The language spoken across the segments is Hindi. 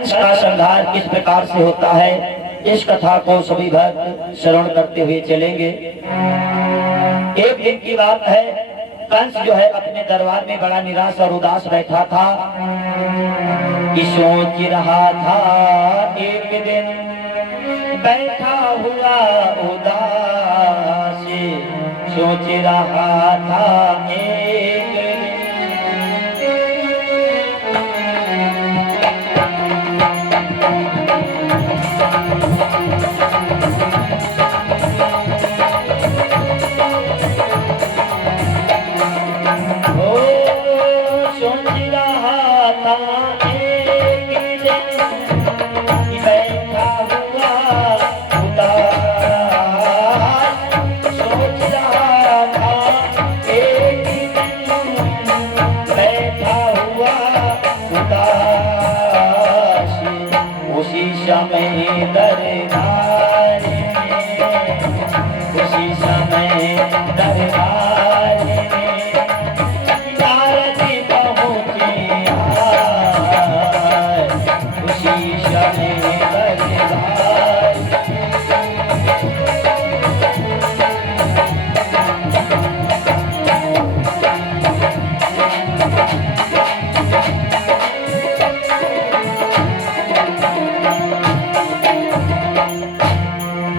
इसका संहार किस प्रकार से होता है, इस कथा को सभी भक्त श्रवण करते हुए चलेंगे। एक दिन की बात है, कंस जो है अपने दरबार में बड़ा निराश और उदास बैठा था। कि सोच रहा था एक दिन बैठा हुआ उदास, सोच रहा था एक दिन।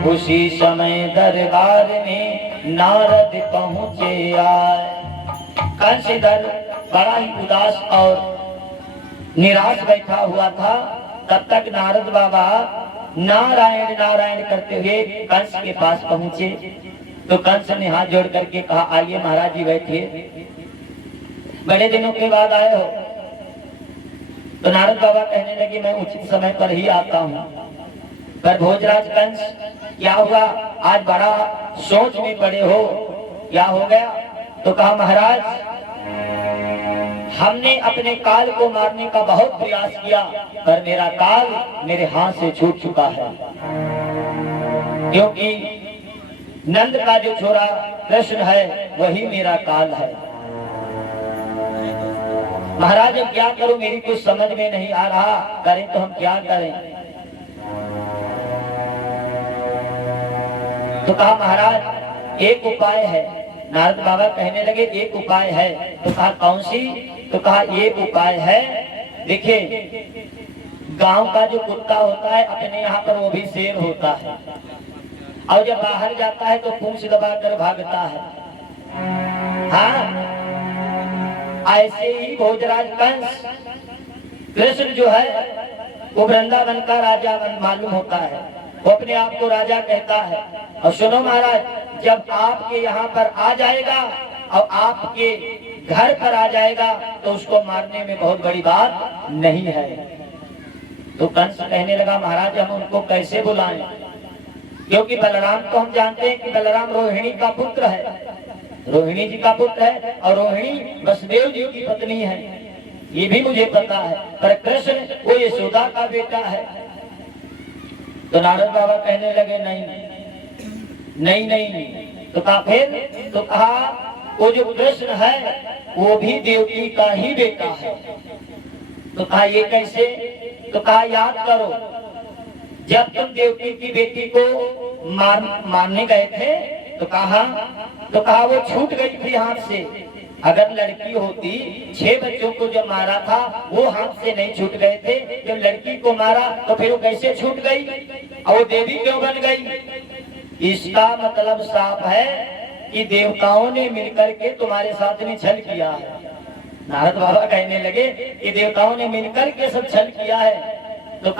उसी समय दरबार में नारद पहुँचे आए। कंस इधर बड़ा ही उदास और निराश बैठा हुआ था। तब तक नारद बाबा नारायण नारायण करते हुए कंस के पास पहुँचे। तो कंस ने हाथ जोड़ करके कहा, आइए महाराज जी बैठिए, बड़े दिनों के बाद आए हो। तो नारद बाबा कहने लगे, मैं उचित समय पर ही आता हूँ। पर भोजराज कंस, क्या हुआ, आज बड़ा सोच में पड़े हो, क्या हो गया? तो कहा, महाराज हमने अपने काल को मारने का बहुत प्रयास किया, पर मेरा काल मेरे हाथ से छूट चुका है। क्योंकि नंद का जो छोरा कृष्ण है वही मेरा काल है। महाराज अब क्या करूं, मेरी कुछ समझ में नहीं आ रहा, करें तो हम क्या करें? तो कहा, महाराज एक उपाय है। नारद बाबा कहने लगे, एक उपाय है। तो कहा, कौन सी? तो कहा, एक उपाय है, देखिए गांव का जो कुत्ता होता है अपने यहाँ पर वो भी शेर होता है, और जब बाहर जाता है तो पूंछ दबा कर भागता है। हाँ, ऐसे ही भोजराज कंस कृष्ण जो है वो वृंदावन का राजा मालूम होता है, वो अपने आप को राजा कहता है। और सुनो महाराज, जब आपके यहाँ पर आ जाएगा और आपके घर पर आ जाएगा तो उसको मारने में बहुत बड़ी बात नहीं है। तो कंस कहने लगा, महाराज हम उनको कैसे बुलाएं? क्योंकि बलराम को हम जानते हैं कि बलराम रोहिणी का पुत्र है, रोहिणी जी का पुत्र है, और रोहिणी वसुदेव जी की पत्नी है, ये भी मुझे पता है। पर कृष्ण वो यशोदा का बेटा है। तो नारद बाबा कहने लगे, नहीं नहीं नहीं। तो कहा, फिर? तो कहा, वो जो कृष्ण है वो भी देवकी का ही बेटा है। तो कहा, ये कैसे? तो कहा, याद करो, जब तुम देवकी की बेटी को मारने गए थे तो कहा वो छूट गई थी हाथ से। अगर लड़की होती, 6 बच्चों को जब मारा था वो हाथ से नहीं छूट गए थे, जब लड़की को मारा तो फिर वो कैसे छूट गई और वो देवी क्यों बन गई? इसका मतलब साफ है कि देवताओं ने मिलकर के तुम्हारे साथ में छल किया है। नारद बाबा कहने लगे कि देवताओं ने मिलकर के सब छल किया है। तो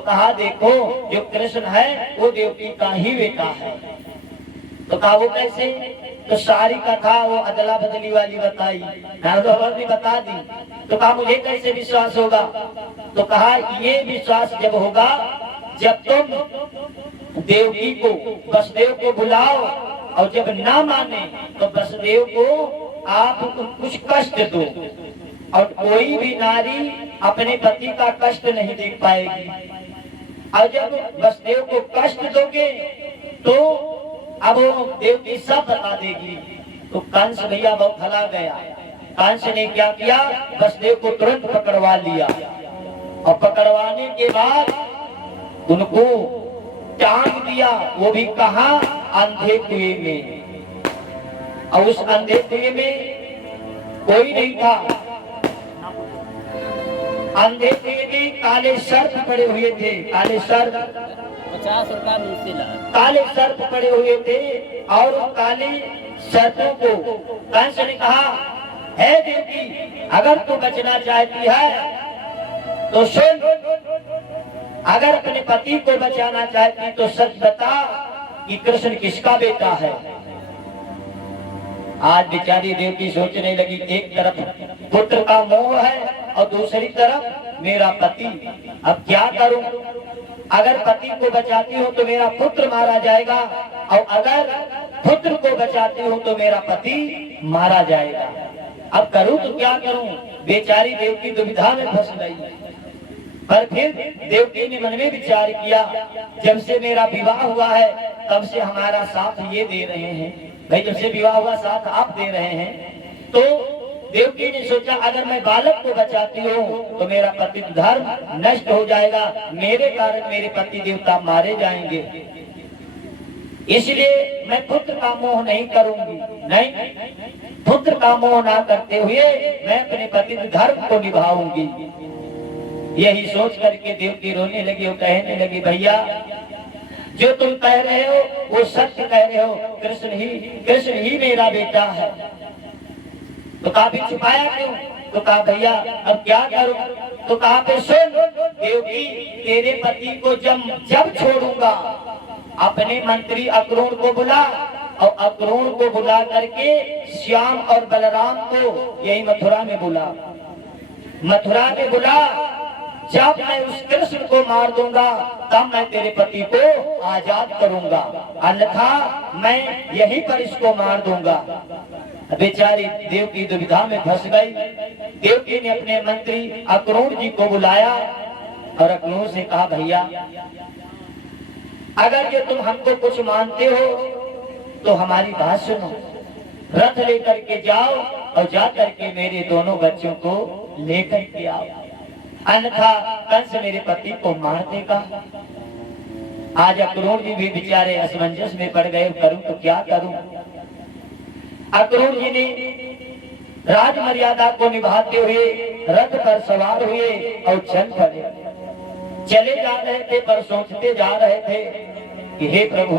कहा देखो, जो कृष्ण है वो देवकी का ही बेटा है। तो कहा, वो कैसे? तो सारी कथा वो अदला बदली वाली बताई, नारद बाबा ने बता दी। तो कहा, मुझे कैसे विश्वास होगा? तो कहा, ये विश्वास जब होगा जब तुम देवकी को, वसुदेव को बुलाओ, और जब ना माने तो वसुदेव को आप कुछ कष्ट दो, और कोई भी नारी अपने पति का कष्ट नहीं देख पाएगी। और जब वसुदेव को कष्ट दोगे तो अब वो देवकी सब बता देगी। तो कंस भैया बहुत हला गया। कंस ने क्या किया, वसुदेव को तुरंत पकड़वा लिया और पकड़वाने के बाद उनको टांग दिया, वो भी कहा, अंधे कुएं में। और उस अंधे कुएं में कोई नहीं था। अंधे कुएं में काले सर्प पड़े हुए थे, काले सर्प, 50 रुपया मिलता, काले सर्प पड़े हुए थे। और काले सर्पों को कंस ने कहा, है देवी, अगर तू बचना चाहती है तो सुन, अगर अपने पति को बचाना चाहती तो सच बता कि कृष्ण किसका बेटा है। आज बेचारी देवकी सोचने लगी, एक तरफ पुत्र का मोह है और दूसरी तरफ मेरा पति, अब क्या करूं? अगर पति को बचाती हूं तो मेरा पुत्र मारा जाएगा, और अगर पुत्र को बचाती हूं तो मेरा पति मारा जाएगा। अब करूं तो क्या करूं? बेचारी देवकी दुविधा में फंस गई। पर फिर देवकी ने मन में विचार किया, जब से मेरा विवाह हुआ है तब से हमारा साथ ये दे रहे हैं, भाई जब से विवाह हुआ साथ आप दे रहे हैं। तो देवकी ने सोचा, अगर मैं बालक को बचाती हूँ तो मेरा पति धर्म नष्ट हो जाएगा, मेरे कारण मेरे पति देवता मारे जाएंगे, इसलिए मैं पुत्र का मोह नहीं करूंगी। नहीं, पुत्र का मोह ना करते हुए मैं अपने पति धर्म को निभाऊंगी। यही सोच करके देवकी रोने लगी और कहने लगी, भैया जो तुम कह रहे हो वो सत्य कह रहे हो, कृष्ण ही मेरा बेटा है। तो कहा भी छुपाया क्यों? तो कहा भैया अब क्या करूं? तो कहा पे सुन देवकी, तेरे पति को जब छोड़ूंगा, अपने मंत्री अक्रूर को बुला, और अक्रूर को बुला करके श्याम और बलराम को यही मथुरा में बुला, मथुरा में बुला। जब मैं उस कृष्ण को मार दूंगा तब मैं तेरे पति को आजाद करूंगा, अन्यथा मैं यहीं पर इसको मार दूंगा। बेचारी देवकी दुविधा में फंस गई। देवकी ने अपने मंत्री अक्रूर जी को बुलाया और अक्रूर से कहा, भैया अगर ये तुम हमको कुछ मानते हो तो हमारी बात सुनो, रथ लेकर के जाओ और जा करके मेरे दोनों बच्चों को लेकर के आओ, अन्यथा कंस मेरे पति को मार देगा। आज अक्रूर जी भी बेचारे असमंजस में पड़ गए, करूं तो क्या करूं? अक्रूर जी ने राज मर्यादा को निभाते हुए रथ पर सवार हुए और चल पड़े। चले जा रहे थे पर सोचते जा रहे थे कि हे प्रभु,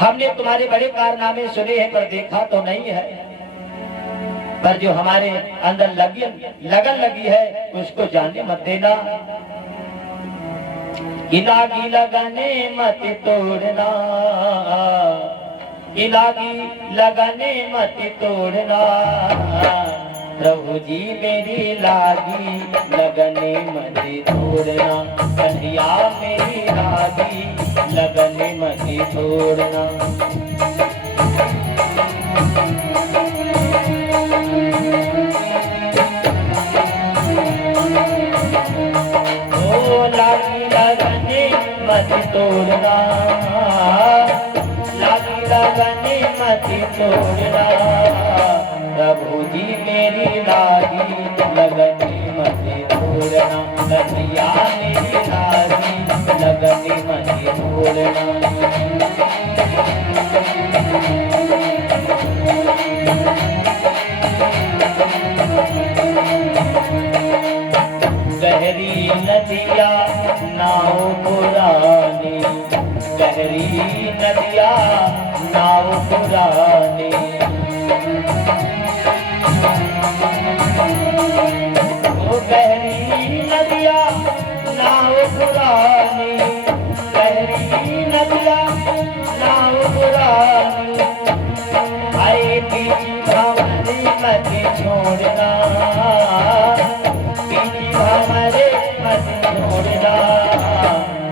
हमने तुम्हारे बड़े कारनामे सुने हैं पर देखा तो नहीं है, पर जो हमारे अंदर लगन लगी है उसको जाने मत देना। इलागी लगाने मत तोड़ना, इलागी लगाने मत तोड़ना, प्रभु जी मेरी लागी लगने मत तोड़ना, कन्हैया मेरी लागी लगने मत तोड़ना। मत तोड़ना, लागी लगने मत तोड़ना, प्रभु जी मेरी लागी लगने मत तोड़ना, कन्हैया मेरी लागी लगने मत तोड़ना। गहरी नदिया नाव पुरानी, गहरी नदिया नाव पुरानी, ओ गहरी नदिया नाव पुरानी, गहरी नदिया नाव पुरानी, आए बीच भंवरे मत छोड़ना, हमारे मत छोड़ना,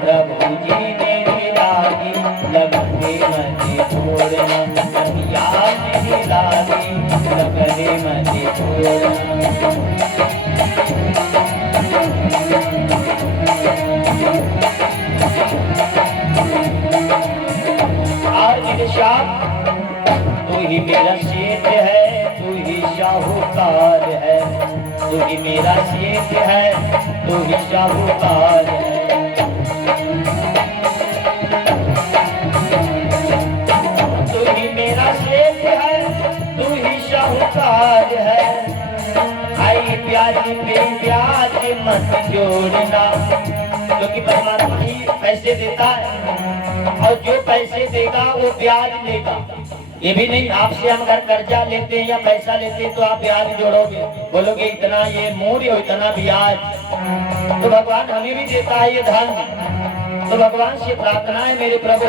प्रभु जी मेरी लागी लगने मत छोड़ना, कन्हैया मेरी लागी लगने मत छोड़ना। है तू ही साहूकार है। तू ही मेरा सेठ है तू ही साहूकार है। आई ब्याज पे ब्याज मत जोड़ना, क्योंकि परमात्मा ही पैसे देता है और जो पैसे देगा वो ब्याज लेगा। ये भी नहीं आपसे हम अगर कर्जा लेते हैं या पैसा लेते हैं तो आप ब्याज जोड़ोगे, बोलोगे इतना ये मूल्य और इतना ब्याज। तो भगवान हमें भी देता है ये धन। तो भगवान से प्रार्थना है मेरे प्रभु,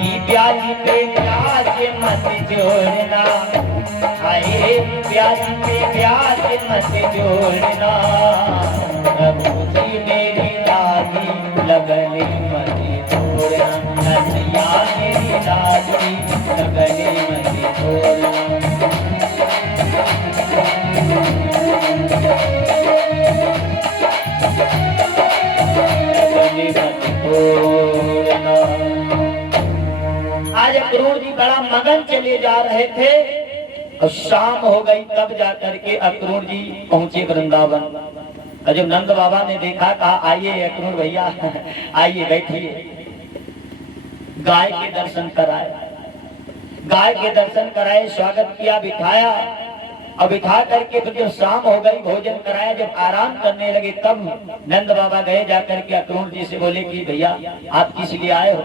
ये ब्याज पे ब्याज मत जोड़ना, आए ब्याज पे ब्याज मत जोड़ना। प्रभु जी मेरी दादी लगने मत छोड़ना, नैया मेरी दादी लगने मत छोड़ना। लगने मत छोड़ना। आज अक्रूर जी बड़ा मगन चले जा रहे थे और शाम हो गई, तब जाकर के अक्रूर जी पहुंचे वृंदावन। और जब नंद बाबा ने देखा, कहा आइए अक्रूर भैया आइए बैठिए। गाय के दर्शन कराए, गाय के दर्शन कराए, स्वागत किया, बिठाया और बिठा करके फिर जब शाम हो गई भोजन कराया, जब आराम करने लगे तब नंद बाबा गए जाकर के अक्रूर जी से बोले कि भैया आप किस लिए आए हो।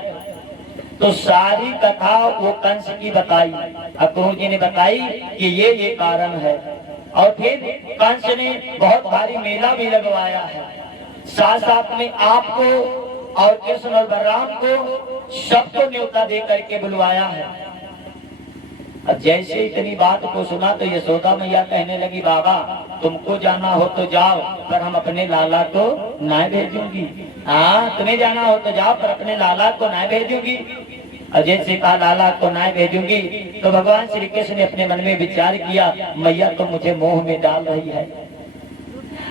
तो सारी कथा वो कंस की बताई, अक्रूर जी ने बताई कि ये कारण है। और फिर कंस ने बहुत भारी मेला भी लगवाया है, साथ साथ में आपको और कृष्ण और बलराम को सबको न्योता दे करके बुलवाया है। अब जैसे इतनी बात को सुना तो यशोदा मैया कहने लगी, बाबा तुमको जाना हो तो जाओ, पर हम अपने लाला को ना भेजूंगी। हाँ तुम्हें जाना हो तो जाओ, पर अपने लाला को ना भेजूंगी। और जैसे कहा लाला को ना भेजूंगी, तो भगवान श्री कृष्ण ने अपने मन में विचार किया, मैया तो मुझे मोह में डाल रही है।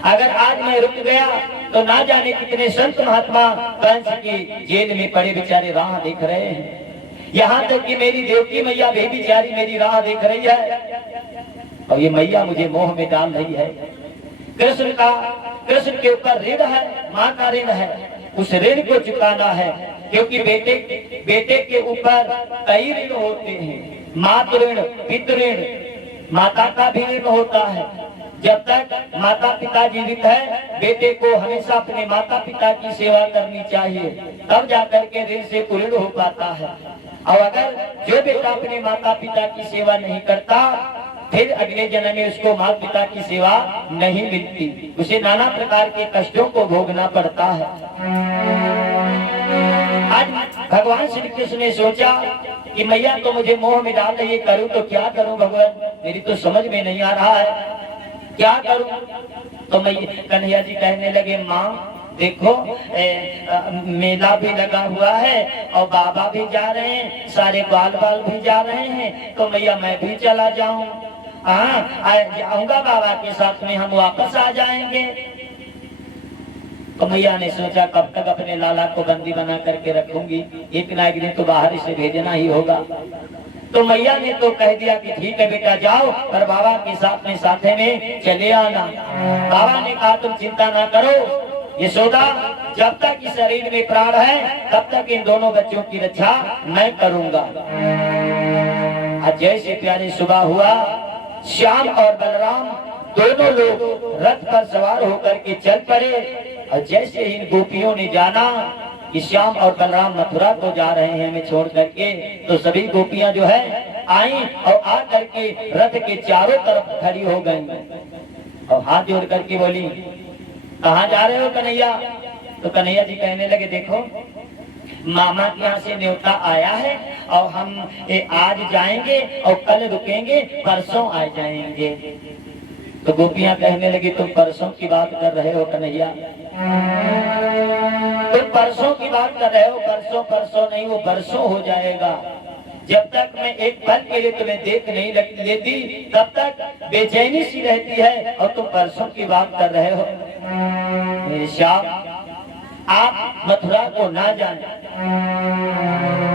अगर आज मैं रुक गया तो ना जाने कितने संत महात्मा कंस की जेल में पड़े बेचारे राह देख रहे हैं। यहाँ तक कि मेरी देवकी मैया भी बेचारी मेरी राह देख रही है और ये मैया मुझे मोह में डाल रही है। कृष्ण के ऊपर ऋण है, माँ का ऋण है, उस ऋण को चुकाना है। क्योंकि बेटे के ऊपर कई ऋण होते हैं, मातृ ऋण, पितृ ऋण, माता का भी ऋण होता है। जब तक माता पिता जीवित है, बेटे को हमेशा अपने माता पिता की सेवा करनी चाहिए, तब जाकर के ऋण से पूर्ण हो पाता है। और अगर जो बेटा अपने माता पिता की सेवा नहीं करता, फिर अगले जन्म में उसको माता पिता की सेवा नहीं मिलती, उसे नाना प्रकार के कष्टों को भोगना पड़ता है। आज भगवान श्री कृष्ण ने सोचा कि मैया तो मुझे मोह में डाल रही है, करूं तो क्या करूं भगवान, मेरी तो समझ में नहीं आ रहा है, क्या करूं। तो कन्हैया जी कहने लगे, माँ देखो मेला भी लगा हुआ है और बाबा भी जा रहे हैं, सारे बाल बाल भी जा रहे हैं, तो मैया मैं भी चला जाऊं। हाँ जाऊंगा बाबा के साथ में, हम वापस आ जाएंगे। तो मैया ने सोचा कब तक अपने लाला को बंदी बना करके रखूंगी, एक ना एक दिन तो बाहर से भेजना ही होगा। तो मैया ने तो कह दिया कि ठीक है बेटा जाओ, पर बाबा के साथ में चले आना। बाबा ने कहा तुम चिंता ना करो यशोदा, जब तक इस शरीर में प्राण है तब तक इन दोनों बच्चों की रक्षा मैं करूंगा। आज जैसे प्यारे सुबह हुआ, श्याम और बलराम दोनों लोग रथ पर सवार होकर के चल पड़े। और जैसे इन गोपियों ने जाना कि श्याम और बलराम मथुरा को जा रहे हैं हमें छोड़ करके, तो सभी गोपियां जो है आई और आ करके रथ के चारों तरफ खड़ी हो गई और हाथ जोड़ करके बोली, कहाँ जा रहे हो कन्हैया। तो कन्हैया जी कहने लगे, देखो मामा के यहाँ से न्योता आया है और हम आज जाएंगे और कल रुकेंगे, परसों आ जाएंगे। तो गोपियां कहने लगी, तुम परसों की बात कर रहे हो कन्हैया, तुम परसों की बात कर रहे हो, परसों नहीं, वो बरसों हो जाएगा। जब तक मैं एक पल के लिए तुम्हें देख नहीं लेती तब तक बेचैनी सी रहती है, और तुम परसों की बात कर रहे हो। मेरे श्याम आप मथुरा को ना जाने,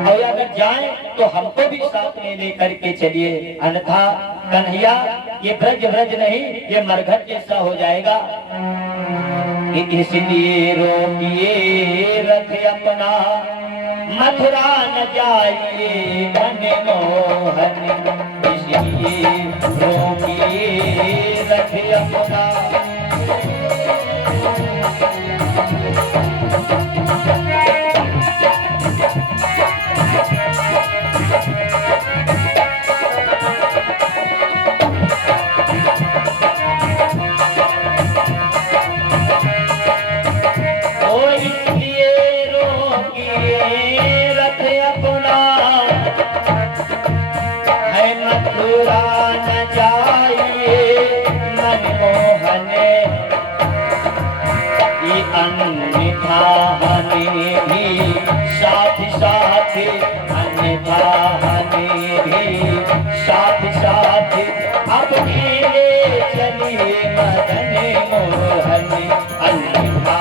और अगर जाएं तो हमको भी साथ में लेकर के चलिए, अन्यथा कन्हैया ये ब्रज ब्रज नहीं, ये मरघट जैसा हो जाएगा। इसलिए रोकिए रथ अपना, मथुरा न जाइए मन मोहन। इसलिए रोकिए रथ अपना। अन्यथा हमें भी साथ साथ, अन्यथा हमें भी साथ साथ, अपने ले चलिए मदन मोहन। अन्यथा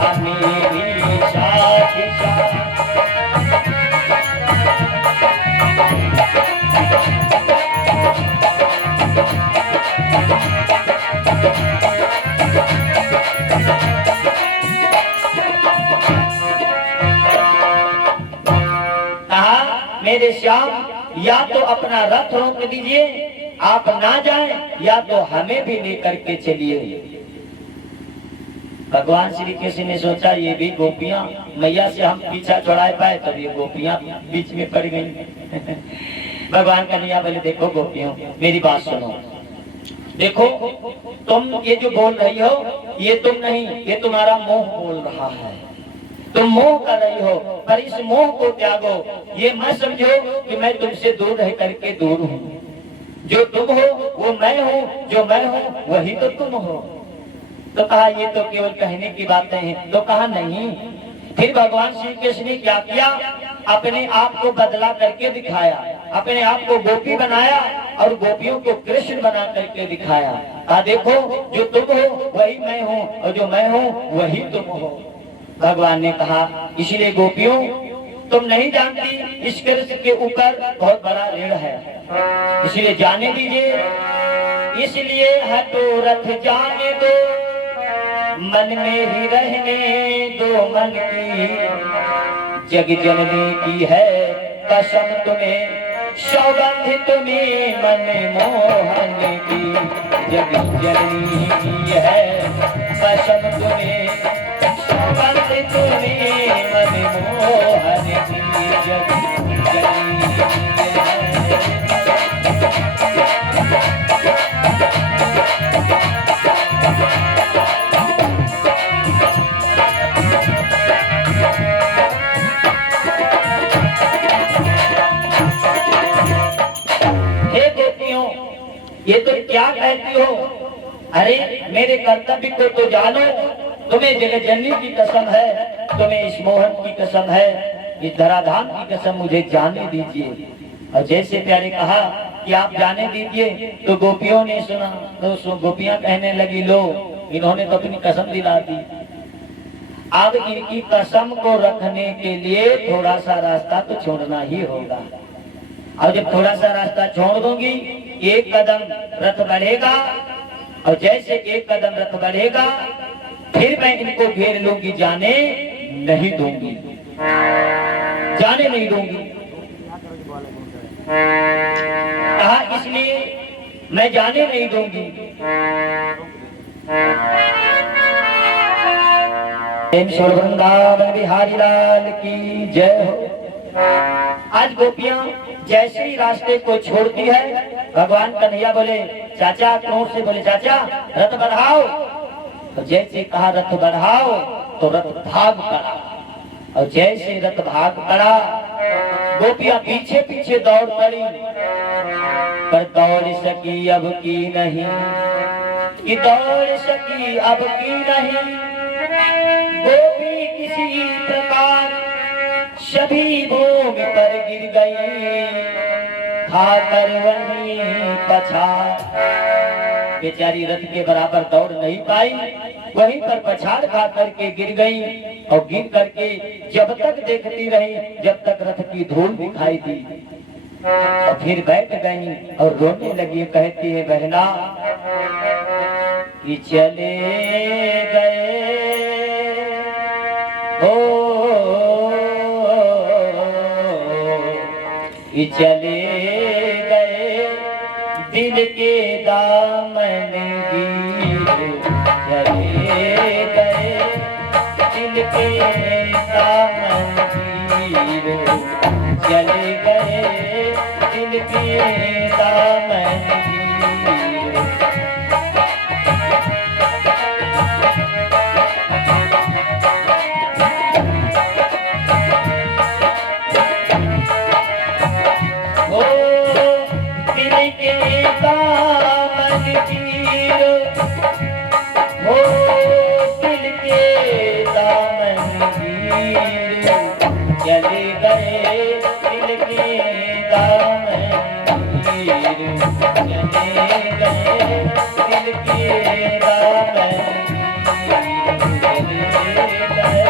हमें भी साथ साथ। मेरे श्याम या तो अपना रथ रोक दीजिए, आप ना जाएं, या तो हमें भी लेकर के चलिए। भगवान श्री कृष्ण ने सोचा ये भी गोपियां मैया से हम पीछा छुड़ा पाए, तब ये गोपियां बीच में पड़ गई। भगवान कन्हैया बोले देखो गोपियों मेरी बात सुनो, देखो तुम ये जो बोल रही हो ये तुम नहीं, ये तुम्हारा मोह बोल रहा है। तुम मोह कर रही हो, पर इस मोह को त्यागो। ये मत समझो कि मैं तुमसे दूर रह करके दूर हूँ। जो तुम हो वो मैं हूँ, जो मैं हूँ वही तो तुम हो। तो कहा ये तो केवल कहने की बातें हैं। तो कहा नहीं। फिर भगवान श्री कृष्ण ने क्या किया, अपने आप को बदला करके दिखाया, अपने आप को गोपी बनाया और गोपियों को कृष्ण बना करके दिखाया। कहा देखो जो तुम हो वही मैं हूँ, और जो मैं हूँ वही तुम हो। भगवान ने कहा इसलिए गोपियों तुम नहीं जानती इस कृष्ण के ऊपर बहुत बड़ा ऋण है, इसलिए जाने दीजिए। इसलिए हटो रथ जाने दो, मन में ही रहने दो मन की। जग जननी की है कसम तुम्हें, सौगंध तुम्हें मन मोहन की। जग जननी की है कसम तुम्हें, सौगंध तुम्हें मन मोहन की। जग जननी की है। ये तो क्या कहती हो? अरे मेरे कर्तव्य को तो जानो। तुम्हें जगत जननी की कसम है, तुम्हें इस मोहन की कसम है, इस धराधाम की कसम मुझे जाने दीजिए। और जैसे प्यारे कहा कि आप जाने दीजिए, तो गोपियों ने सुना तो गोपियां कहने लगी लो इन्होंने तो अपनी कसम दिला दी। अब इनकी कसम को रखने के लिए थोड़ा सा रास्ता तो छोड़ना ही होगा। और जब थोड़ा सा रास्ता छोड़ दूंगी, एक कदम रथ बढ़ेगा, और जैसे एक कदम रथ बढ़ेगा फिर मैं इनको घेर लूंगी, जाने नहीं दूंगी, जाने नहीं दूंगी। कहा इसलिए मैं जाने नहीं दूंगी। वृंदावन बिहारी लाल की जय हो। आज गोपियां जैसे ही रास्ते को छोड़ती है, भगवान कन्हैया बोले चाचा, क्रोध से बोले चाचा रथ बढ़ाओ। तो जैसे कहा रथ बढ़ाओ तो रथ भाग पड़ा, और जैसे रथ भाग पड़ा गोपियां पीछे पीछे दौड़ पड़ी, पर दौड़ सकी अब की नहीं, कि दौड़ सकी अब की नहीं। गोपी किसी प्रकार सभी भोग पर गिर गई, खाकर वहीं पछाड़। बेचारी रथ के बराबर दौड़ नहीं पाई, वहीं पर पछाड़ खा करके गिर गई। और गिर करके जब तक देखती रही जब तक रथ की धूल दिखाई दी। और फिर बैठ गई और रोने लगी, कहती है बहना कि चले गए कि चले गए दिल के दामन गिर, चले गए दिल के दामन गिर, चले गए दिल के दामन गिर। ओ दिल के दामन गिर, ओ दिल के दामन गिर, चले गए दिल के दामन गिर, चले गए दिल के दामन गिर, चले गए।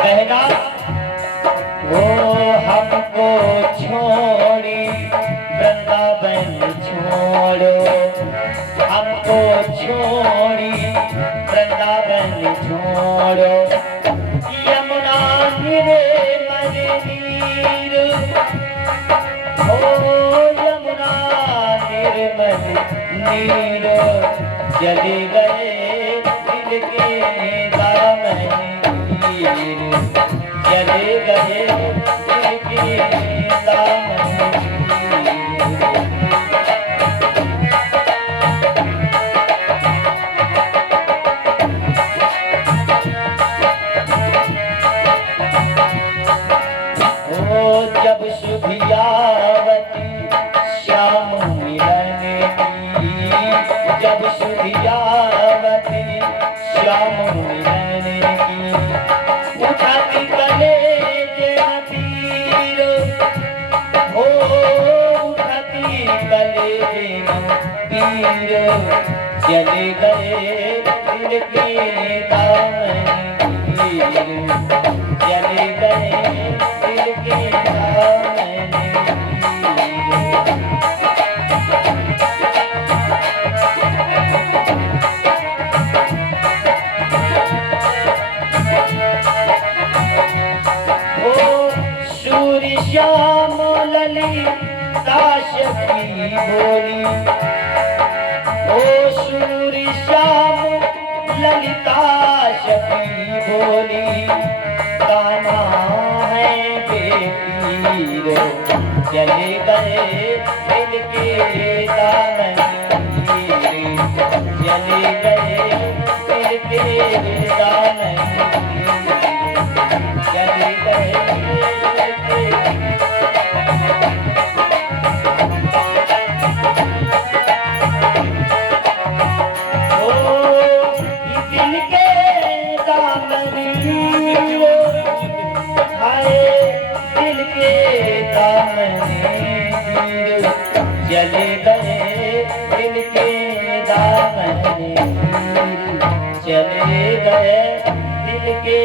कहना वो हमको छोड़ी वृंदावन छोड़ो, हमको छोड़ी वृंदावन छोड़ो, यमुना निर्मल नीर, ओ यमुना निर्मल नीर, चले गए दिल के दामन गिर, चले गए दिल के दामन गिर। ओ जब सुधियावती श्याम मिलन की, जब सुधियावती श्याम मिलन की, उठाती कलेजे तीर, ओ उठाती कलेजे तीर, चले गए दिल के दामन गिर, चले गए दिल के दामन गिर। ओ सूर्य श्याम ललिता शक्ति बोली, ओ सूर्य श्याम ललिता शक्ति बोली, कान्हा है बेपीर, चले गए दिल के दामन गिर, चले गए दिल के दामन गिर, चले गए दिल के। दिल के दामन गिर, हाय दिल के दामन गिर, चले गए दिल के दामन गिर, चले गए दिल के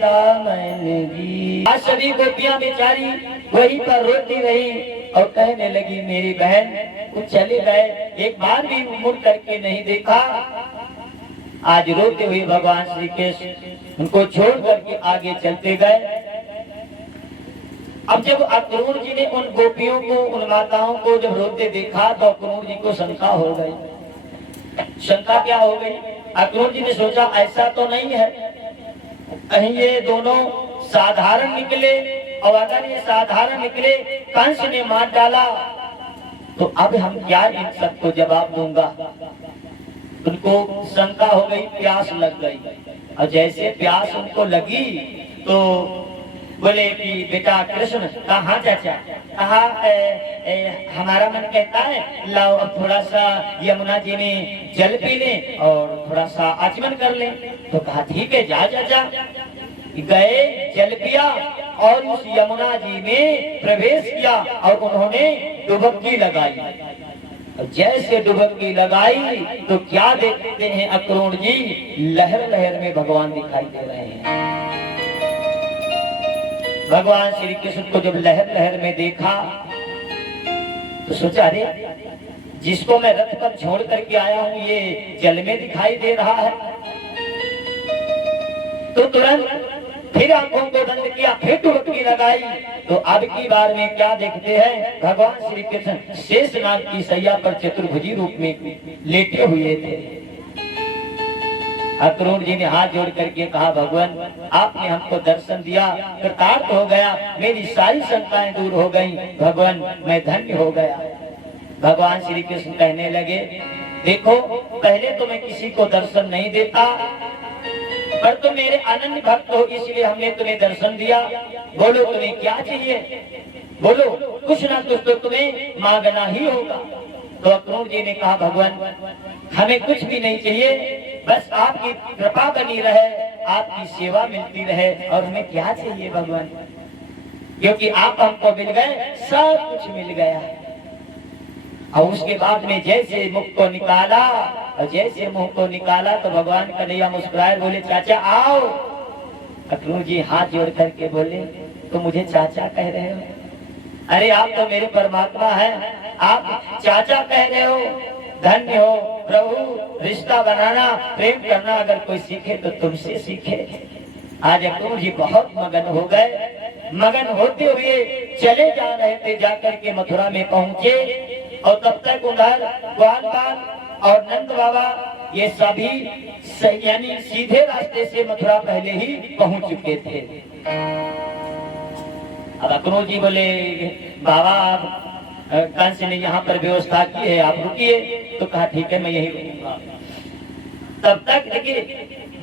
दामन गिर। आज सभी गोपियां बेचारी वहीं पर रोती रही और कहने लगी मेरी बहन वो चले गए, एक बार भी मुड़ करके नहीं देखा। आज रोते हुए भगवान श्री कृष्ण उनको छोड़ करके आगे चलते गए। अब जब अक्रूर जी ने उन गोपियों को, उन माताओं को जब रोते देखा तो अक्रूर जी को शंका हो गई। शंका क्या हो गई? अक्रूर जी ने सोचा ऐसा तो नहीं है कहीं ये दोनों साधारण निकले, और अगर ये साधारण निकले कंस ने मार डाला तो अब हम क्या इन सबको जवाब दूंगा। उनको शंका हो गई, प्यास लग गई, और जैसे प्यास उनको लगी तो बोले कि बेटा कृष्ण कहाँ चाचा, कहा हमारा मन कहता है लाओ अब थोड़ा सा यमुना जी में जल पी लें और थोड़ा सा आचमन कर लें। तो कहा ठीक है जा चाचा। गए, जल पिया और उस यमुना जी में प्रवेश किया और उन्होंने डुबकी लगाई। और जैसे डुबकी लगाई तो क्या देखते हैं अक्रूर जी, लहर लहर में भगवान दिखाई दे रहे हैं। भगवान श्री कृष्ण को जब लहर लहर में देखा तो सोचा, अरे जिसको मैं रथ पर छोड़ करके आया हूं ये जल में दिखाई दे रहा है। तो तुरंत फिर आंखों को बंद किया, फिर डुबकी लगाई तो अब की बार में क्या देखते हैं, भगवान श्री कृष्ण शेषनाग की सैया पर चतुर्भुजी रूप में लेटे हुए थे। अक्रूर जी ने हाथ जोड़ करके कहा, भगवान आपने हमको दर्शन दिया, कृतार्थ हो गया, मेरी सारी शंकाएं दूर हो गई, भगवान मैं धन्य हो गया। भगवान श्री कृष्ण कहने लगे, देखो पहले तो मैं किसी को दर्शन नहीं देता, पर तुम मेरे अनन्य भक्त हो इसलिए हमने तुम्हें दर्शन दिया। बोलो तुम्हें क्या चाहिए, बोलो कुछ ना कुछ तो तुम्हें मांगना ही होगा। तो अक्रूर जी ने कहा, भगवान हमें कुछ भी नहीं चाहिए, बस आपकी कृपा बनी रहे, आपकी सेवा मिलती रहे, और हमें क्या चाहिए भगवान, क्योंकि आप हमको मिल गए, सब कुछ मिल गया। और उसके बाद में जैसे मुख को निकाला और जैसे मुंह को निकाला तो भगवान कन्हैया मुस्कुराए, बोले चाचा आओ। अक्रूर जी हाथ जोड़ करके बोले, तो मुझे चाचा कह रहे हो, अरे आप तो मेरे परमात्मा हैं, आप चाचा कह रहे हो, धन्य हो प्रभु। रिश्ता बनाना प्रेम करना अगर कोई सीखे तो तुमसे सीखे। आज अक्रूर जी बहुत मगन हो गए, मगन होते हुए चले जा रहे थे, जाकर के मथुरा में पहुंचे और तब तक उधर ग्वालपाल और नंद बाबा ये सभी यानी सीधे रास्ते से मथुरा पहले ही पहुंच चुके थे। अब अक्रूर जी बोले, बाबा कंस ने यहाँ पर व्यवस्था की है, आप रुकिए। तो कहा ठीक है मैं यही रुकूंगा। तब तक देखिए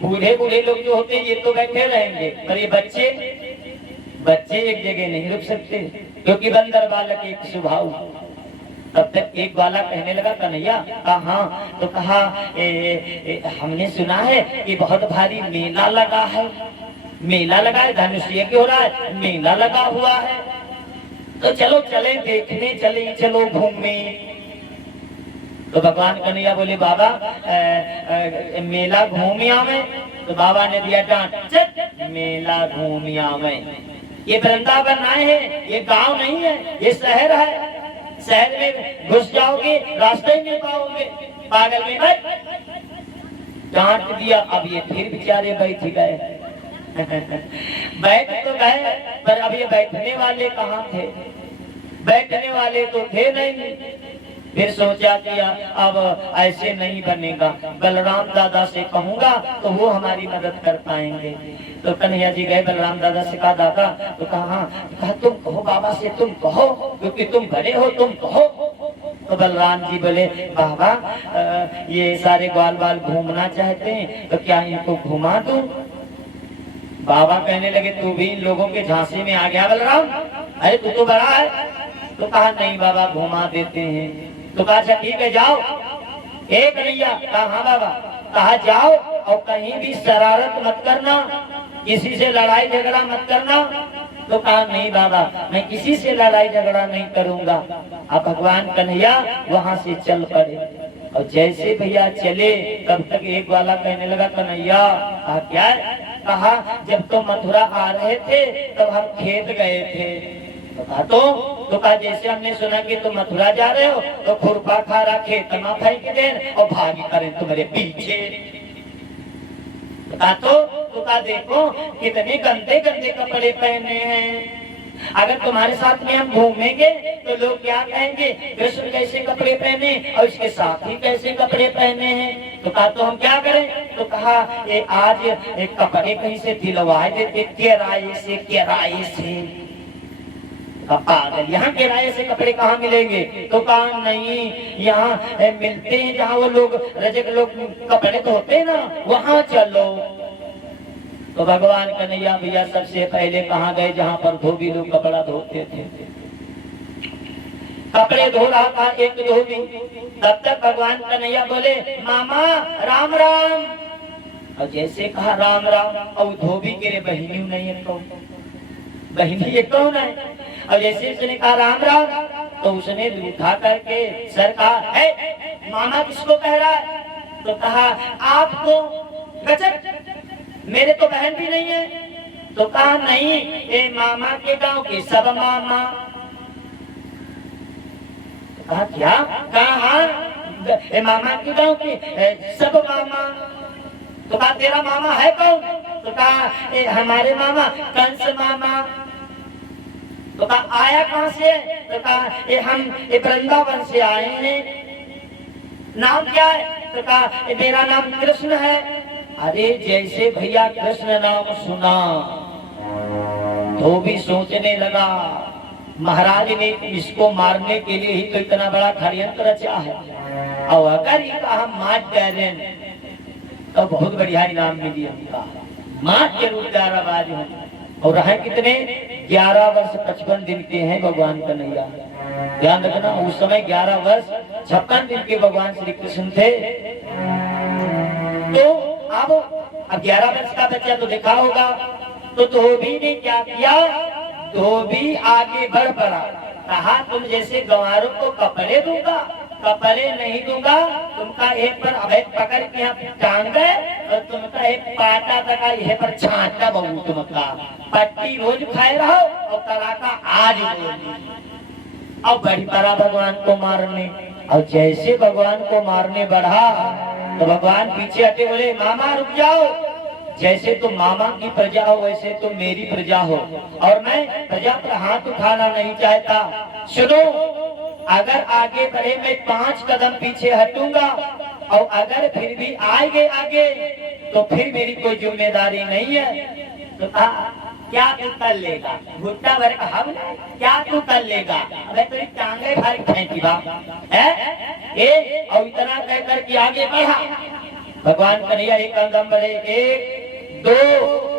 बूढ़े बूढ़े लोग जो होते हैं ये तो बैठे रहेंगे, पर ये बच्चे एक जगह नहीं रुक सकते, क्योंकि बंदर बालक एक स्वभाव। तब तक एक बालक कहने लगा, कन्हैया कहा, तो कहा हमने सुना है कि बहुत भारी मेला लगा है, मेला लगा है, धनुष यज्ञ हो रहा है, मेला लगा हुआ है, तो चलो चले देखने चले, चलो घूमने। तो भगवान कन्हैया बोले, बाबा मेला घूमिया में। तो बाबा ने दिया डांट, चल मेला घूमिया में, ये वृंदावन आए हैं, ये गांव नहीं है, ये शहर है, शहर में घुस जाओगे रास्ते ही नहीं पाओगे, पागल में बैठ। डांट दिया। अब ये फिर बेचारे बैठ गए बैठ तो गए, पर अब ये बैठने वाले कहाँ थे, बैठने वाले तो थे नहीं। फिर सोचा कि अब ऐसे नहीं बनेगा, बलराम दादा से कहूंगा तो वो हमारी मदद कर पाएंगे। तो कन्हैया जी गए बलराम दादा से, कहा दादा, तो कहा तुम कहो बाबा से, तुम कहो क्योंकि तुम बड़े हो, तुम कहो। तो बलराम जी बोले, बाबा ये सारे ग्वाल बाल घूमना चाहते हैं, तो क्या इनको घुमा दूं? बाबा कहने लगे, तू भी इन लोगों के झांसे में आ गया बलराम, अरे तू तो बड़ा है। तो कहा नहीं बाबा घुमा देते हैं। तो कहा अच्छा ठीक है जाओ। एक कन्हैया, कहा हाँ बाबा। कहा जाओ और कहीं भी शरारत मत करना, किसी से लड़ाई झगड़ा मत करना। तो कहा नहीं बाबा मैं किसी से लड़ाई झगड़ा नहीं करूंगा। अब भगवान कन्हैया वहां से चल पड़े और जैसे भैया चले तब तक एक वाला कहने लगा, कन्हैया कहा क्या है? कहा जब तो मथुरा आ रहे थे तब हम खेत गए थे। तो कहा जैसे हमने सुना कि तुम मथुरा जा रहे हो तो खुरपा खारा खेत में फेंक दें और भागी करें तुम्हारे पीछे। तो कहा देखो कितने गंदे गंदे कपड़े पहने हैं, अगर तुम्हारे साथ में हम घूमेंगे तो लोग क्या कहेंगे, कृष्ण कैसे कपड़े पहने और इसके साथ ही कैसे कपड़े पहने हैं। तो कहा तो हम क्या करें? तो कहा ये आज एक कपड़े कहीं से दिलवाए देते किराए से। पागल, यहाँ किराए से कपड़े कहाँ मिलेंगे? तो कहा नहीं यहाँ मिलते हैं, जहाँ वो लोग रजक लोग कपड़े धोते हैं ना, वहाँ चलो। तो भगवान कन्हैया भैया सबसे पहले कहाँ गए? जहाँ पर धोबी लोग कपड़ा धोते थे। कपड़े धो रहा था एक धोबी। तब तक भगवान कन्हैया बोले, मामा राम राम। और जैसे कहा राम राम, और धोबी के बहिनी नहीं है, कौन बहिनी ये कौन है? और जैसे उसने कहा राम राम, तो उसने उठा करके सर कहा, है मामा किसको कह रहा है? तो कहा आपको। गजब, मेरे तो बहन भी नहीं है। तो कहा नहीं, ये मामा के गांव के सब मामा। तो कहा क्या? कहा हाँ, मामा के गांव के सब मामा। तो कहा तेरा मामा है कौन? तो कहा हमारे मामा कंस मामा। तो कहा आया कहां से? तो कहा हम वृंदावन से आए हैं। नाम क्या है? तो कहा मेरा नाम कृष्ण है। अरे जैसे भैया कृष्ण नाम सुना तो भी सोचने लगा, महाराज ने इसको मारने के लिए ही तो इतना बड़ा षड्यंत्र रचा है, और अगर ये कहा मार डालें तो बहुत बढ़िया इनाम मिली हमका, मार जरूर दाराबाज हो। और है कितने? 11 वर्ष 55 दिन के हैं भगवान कन्हैया। ध्यान रखना, उस समय 11 वर्ष 56 दिन के भगवान श्री कृष्ण थे। तो अब 11 वर्ष का बच्चा तो देखा होगा। तो धोबी ने क्या किया? धोबी आगे बढ़ पड़ा, कहा तुम जैसे गंवारों को कपड़े दूंगा, कपड़े नहीं दूंगा, तुमका एक पर अभय पकड़ के यहाँ टांग गए और तुमका एक पाटा तका यह पर छांटा बहु, तुमका पट्टी रोज खाए रहो और तड़ाका आज और बड़ी पड़ा भगवान को मारने। और जैसे भगवान को मारने बढ़ा तो भगवान पीछे हटे, बोले मामा रुक जाओ, जैसे तुम मामा की प्रजा हो वैसे तुम मेरी प्रजा हो, और मैं प्रजा पर हाथ उठाना नहीं चाहता। सुनो, अगर आगे बढ़े मैं 5 कदम पीछे हटूंगा, और अगर फिर भी आगे आगे तो फिर मेरी कोई जिम्मेदारी नहीं है। तो क्या तू कर लेगा? घुट्टा भर का हम, क्या तू कर लेगा? अबे तेरी टांगे भर फेंकी बा है। और इतना कह कर के आगे बढ़ा भगवान कन्हैया। एक कदम बढ़े, 1 2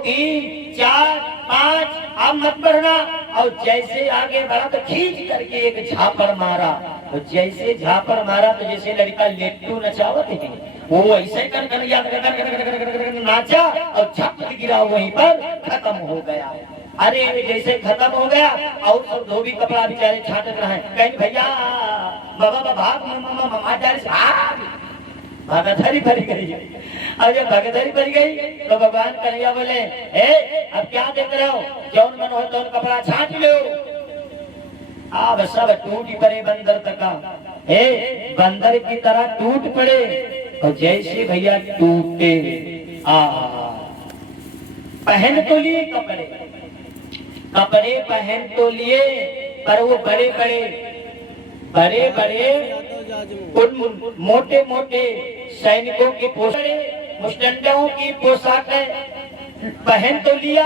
3 4 5, अब मत बढ़ना। और जैसे आगे बढ़ा तो खींच करके एक झापड़ मारा। तो जैसे झापड़ मारा तो जैसे लड़का लेट्टू नचावत है, वो ऐसे कर नाचा और झपट गिरा, वहीं पर खत्म हो गया। अरे जैसे खत्म हो गया और सब धोबी कपड़ा बेचारे छाटत रहे, कहीं भैया बाबा भाग मामा भागधरी भरी गई। और जब भागधरी भरी गई तो भगवान कन्हैया बोले, अब क्या देख रहे हो? जौन मन हो तो कपड़ा छाट लो। अब सब टूट पड़े बंदर तका, बंदर की तरह टूट पड़े। और जैसे भैया टूटे, पहन तो लिए कपड़े, कपड़े पहन तो लिए, पर वो बड़े बड़े उन मोटे मोटे सैनिकों की पोशाक, मुस्टंडों की पोशाक पहन तो लिया।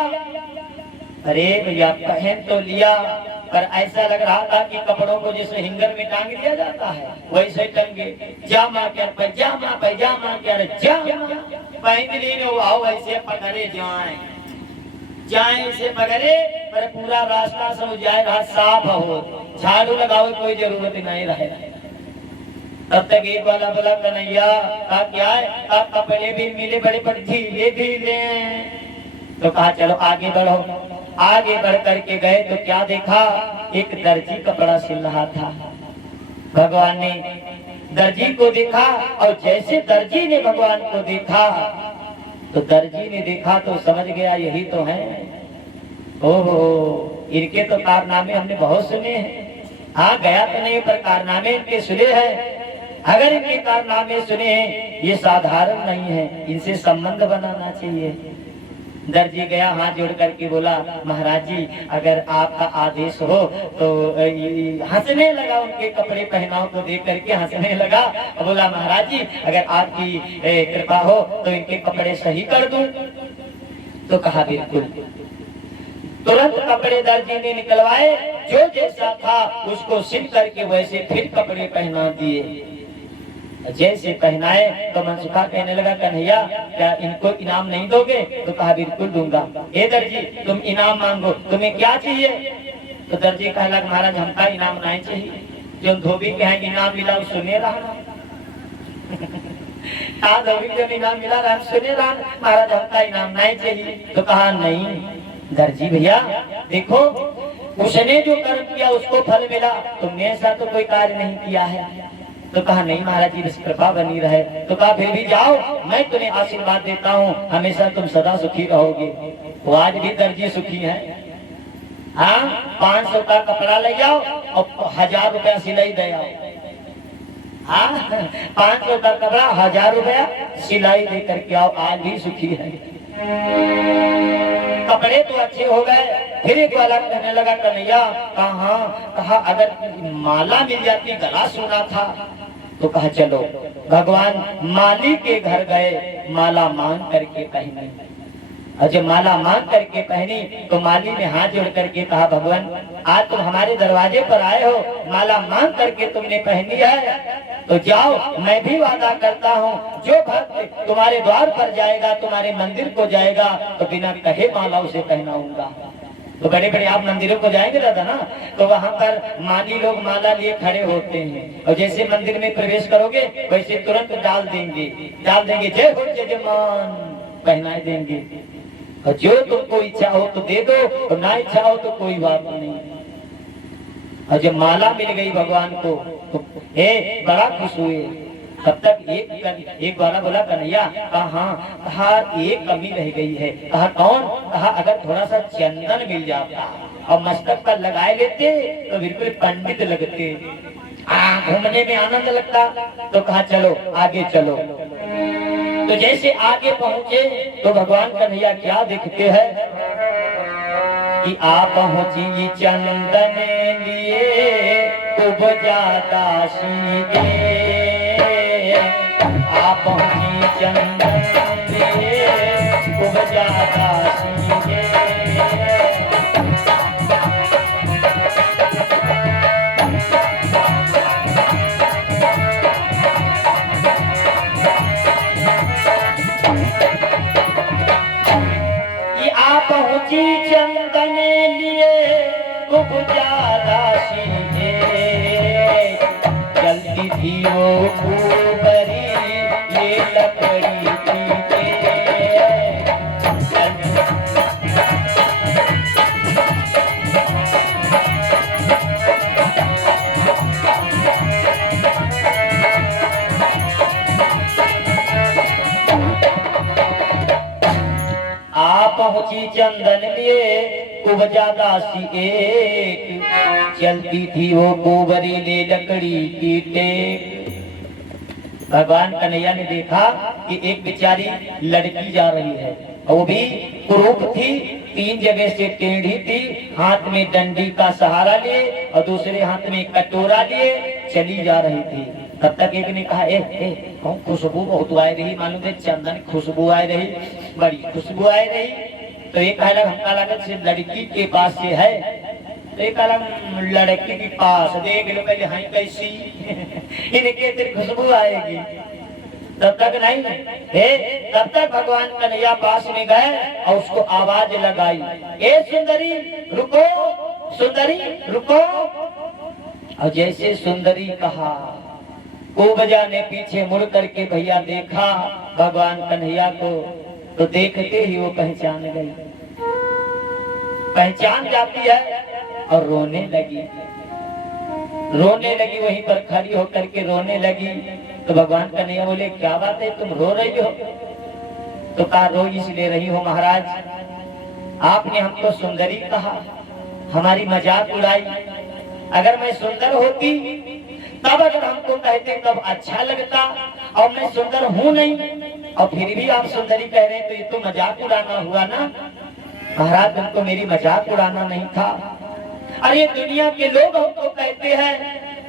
अरे भैया पहन तो लिया, पर ऐसा लग रहा था कि कपड़ों को जैसे हिंगर में टांग दिया जाता है वैसे टंगे। जामा क्या पैजामा, पैजामा क्या जामा पहन ली, आओ ऐसे पकड़े जाए से पकड़े, पर पूरा रास्ता सब जाए रहा साफ हो, झाड़ू लगाओ कोई जरूरत नहीं रहे। तब तक एक वाला बोला कन्हैया का क्या है? कपड़े भी मिले बड़े पर ढीले ढीले। तो कहा चलो आगे बढ़ो। आगे बढ़ करके गए तो क्या देखा? एक दर्जी कपड़ा सिल रहा था। भगवान ने दर्जी को देखा, और जैसे दर्जी ने भगवान को देखा तो दर्जी ने देखा तो समझ गया यही तो है। ओहो, इनके तो कारनामे हमने बहुत सुने हैं। हाँ गया तो नहीं, पर कारनामे इनके सुने हैं। अगर इनके कारनामे सुने हैं, ये साधारण नहीं है, इनसे संबंध बनाना चाहिए। दर्जी गया, हाथ जोड़ करके बोला, महाराज जी अगर आपका आदेश हो तो हंसने लगा। उनके कपड़े पहनाव को देख करके हंसने लगा और बोला, महाराज जी अगर आपकी कृपा हो तो इनके कपड़े सही कर दूं। तो कहा बिल्कुल। तुरंत कपड़े दर्जी ने निकलवाए, जो जैसा था उसको सिल करके वैसे फिर कपड़े पहना दिए। जैसे पहनाए तो मनसुखा कहने लगा, कन्हैया क्या इनको इनाम नहीं दोगे? तो कहा बिल्कुल दूंगा। हे दर्जी तुम इनाम मांगो, तुम्हें क्या चाहिए? तो दर्जी कहने लगा, महाराज हमका इनाम नहीं चाहिए, जो धोबी के हैं इनाम मिला वो सुने रहा। धोबी जब इनाम मिला रहा सुने रहा, महाराज हमका इनाम नहीं चाहिए। तो कहा नहीं दर्जी भैया देखो, उसने जो कर्म किया उसको फल मिला, तुमने ऐसा तो कोई कार्य नहीं किया है। तो कहा नहीं महाराज जी, बस कृपा बनी रहे। तो कहा फिर भी जाओ, मैं तुम्हें आशीर्वाद देता हूँ, हमेशा तुम सदा सुखी रहोगे। वो आज भी दर्जी सुखी है। हाँ, 500 का कपड़ा ले जाओ और 1000 रुपया सिलाई दे आओ। हाँ, 500 का कपड़ा 1000 रुपया सिलाई दे करके आओ, आज भी सुखी है। कपड़े तो अच्छे हो गए। फिर एक वाला कहने लगा कन्हैया, कहा अगर माला मिल जाती, गला सुना था। तो कहा चलो, भगवान माली के घर गए, माला मांग करके पहनी। और जब माला मांग करके पहनी तो माली ने हाथ जोड़ करके कहा, भगवान आज तुम हमारे दरवाजे पर आए हो, माला मांग करके तुमने पहनी है, तो जाओ, मैं भी वादा करता हूँ जो भक्त तुम्हारे द्वार पर जाएगा, तुम्हारे मंदिर को जाएगा, तो बिना कहे माला उसे पहनाऊंगा। तो बड़े बड़े आप मंदिरों को जाएंगे दादा ना, तो वहाँ पर माली लोग माला लिए खड़े होते हैं, और जैसे मंदिर में प्रवेश करोगे वैसे तुरंत डाल देंगे, जय हो जजमान पहना देंगे। और जो तुमको इच्छा हो तो दे दो, और ना इच्छा हो तो कोई बात नहीं। और जब माला मिल गई भगवान को तो बड़ा खुश हुए। तब तक एक बार बोला कन्हैया, कहा एक कमी रह गई है। कहा कौन? कहा अगर थोड़ा सा चंदन मिल जाता और मस्तक पर लगाए लेते तो बिल्कुल पंडित लगते, घूमने में आनंद लगता। तो कहा चलो आगे चलो। तो जैसे आगे पहुंचे तो भगवान कन्हैया क्या देखते हैं कि आप पहुंची चंदन लिए उपजा दासी के, आप पहुंची चंदन लिए उपजा दासी के। पहुंची चंदन लिए उपजा दासी के, चलती थी वो ऊपरी ये लकड़ी की पहुंची चंदन लिए उपजा दासी एक, चलती थी वो कुबरी ले लकड़ी की टेक। भगवान कन्हैया ने देखा कि एक बेचारी लड़की जा रही है, वो भी कुरूप थी, 3 जगह से टेढ़ी थी, हाथ में डंडी का सहारा लिए और दूसरे हाथ में कटोरा लिए चली जा रही थी। तब तक एक ने कहा, कौन खुशबू बहुत आ रही, मालूम है चंदन खुशबू आ रही, बड़ी खुशबू आ रही। तो एक अलग हमका लगा सिर्फ लड़की के पास से है, तो एक अलग लड़के के पास देख लो पहले, हाँ कैसी इनके तेरी खुशबू आएगी। तब तक नहीं तब तक भगवान कन्हैया पास में गए और उसको आवाज लगाई, ए सुंदरी रुको, सुंदरी रुको। और जैसे सुंदरी कहा, कुबजा ने पीछे मुड़ करके भैया देखा भगवान कन्हैया को, तो देखते ही वो पहचान गई, पहचान जाती है और रोने लगी, वहीं पर खड़ी होकर के रोने लगी। तो भगवान कन्हैया बोले, क्या बात है तुम रो रही हो? तो कहा, रो इसलिए रही हो महाराज, आपने हमको सुंदरी कहा, हमारी मजाक उड़ाई। अगर मैं सुंदर होती तब अगर हमको कहते तब अच्छा लगता, और मैं सुंदर हूँ नहीं और फिर भी आप सुंदरी कह रहे हैं, तो ये तो मजाक उड़ाना हुआ ना। महाराज तुमको मेरी मजाक उड़ाना नहीं था। अरे दुनिया के लोग हमको कहते हैं,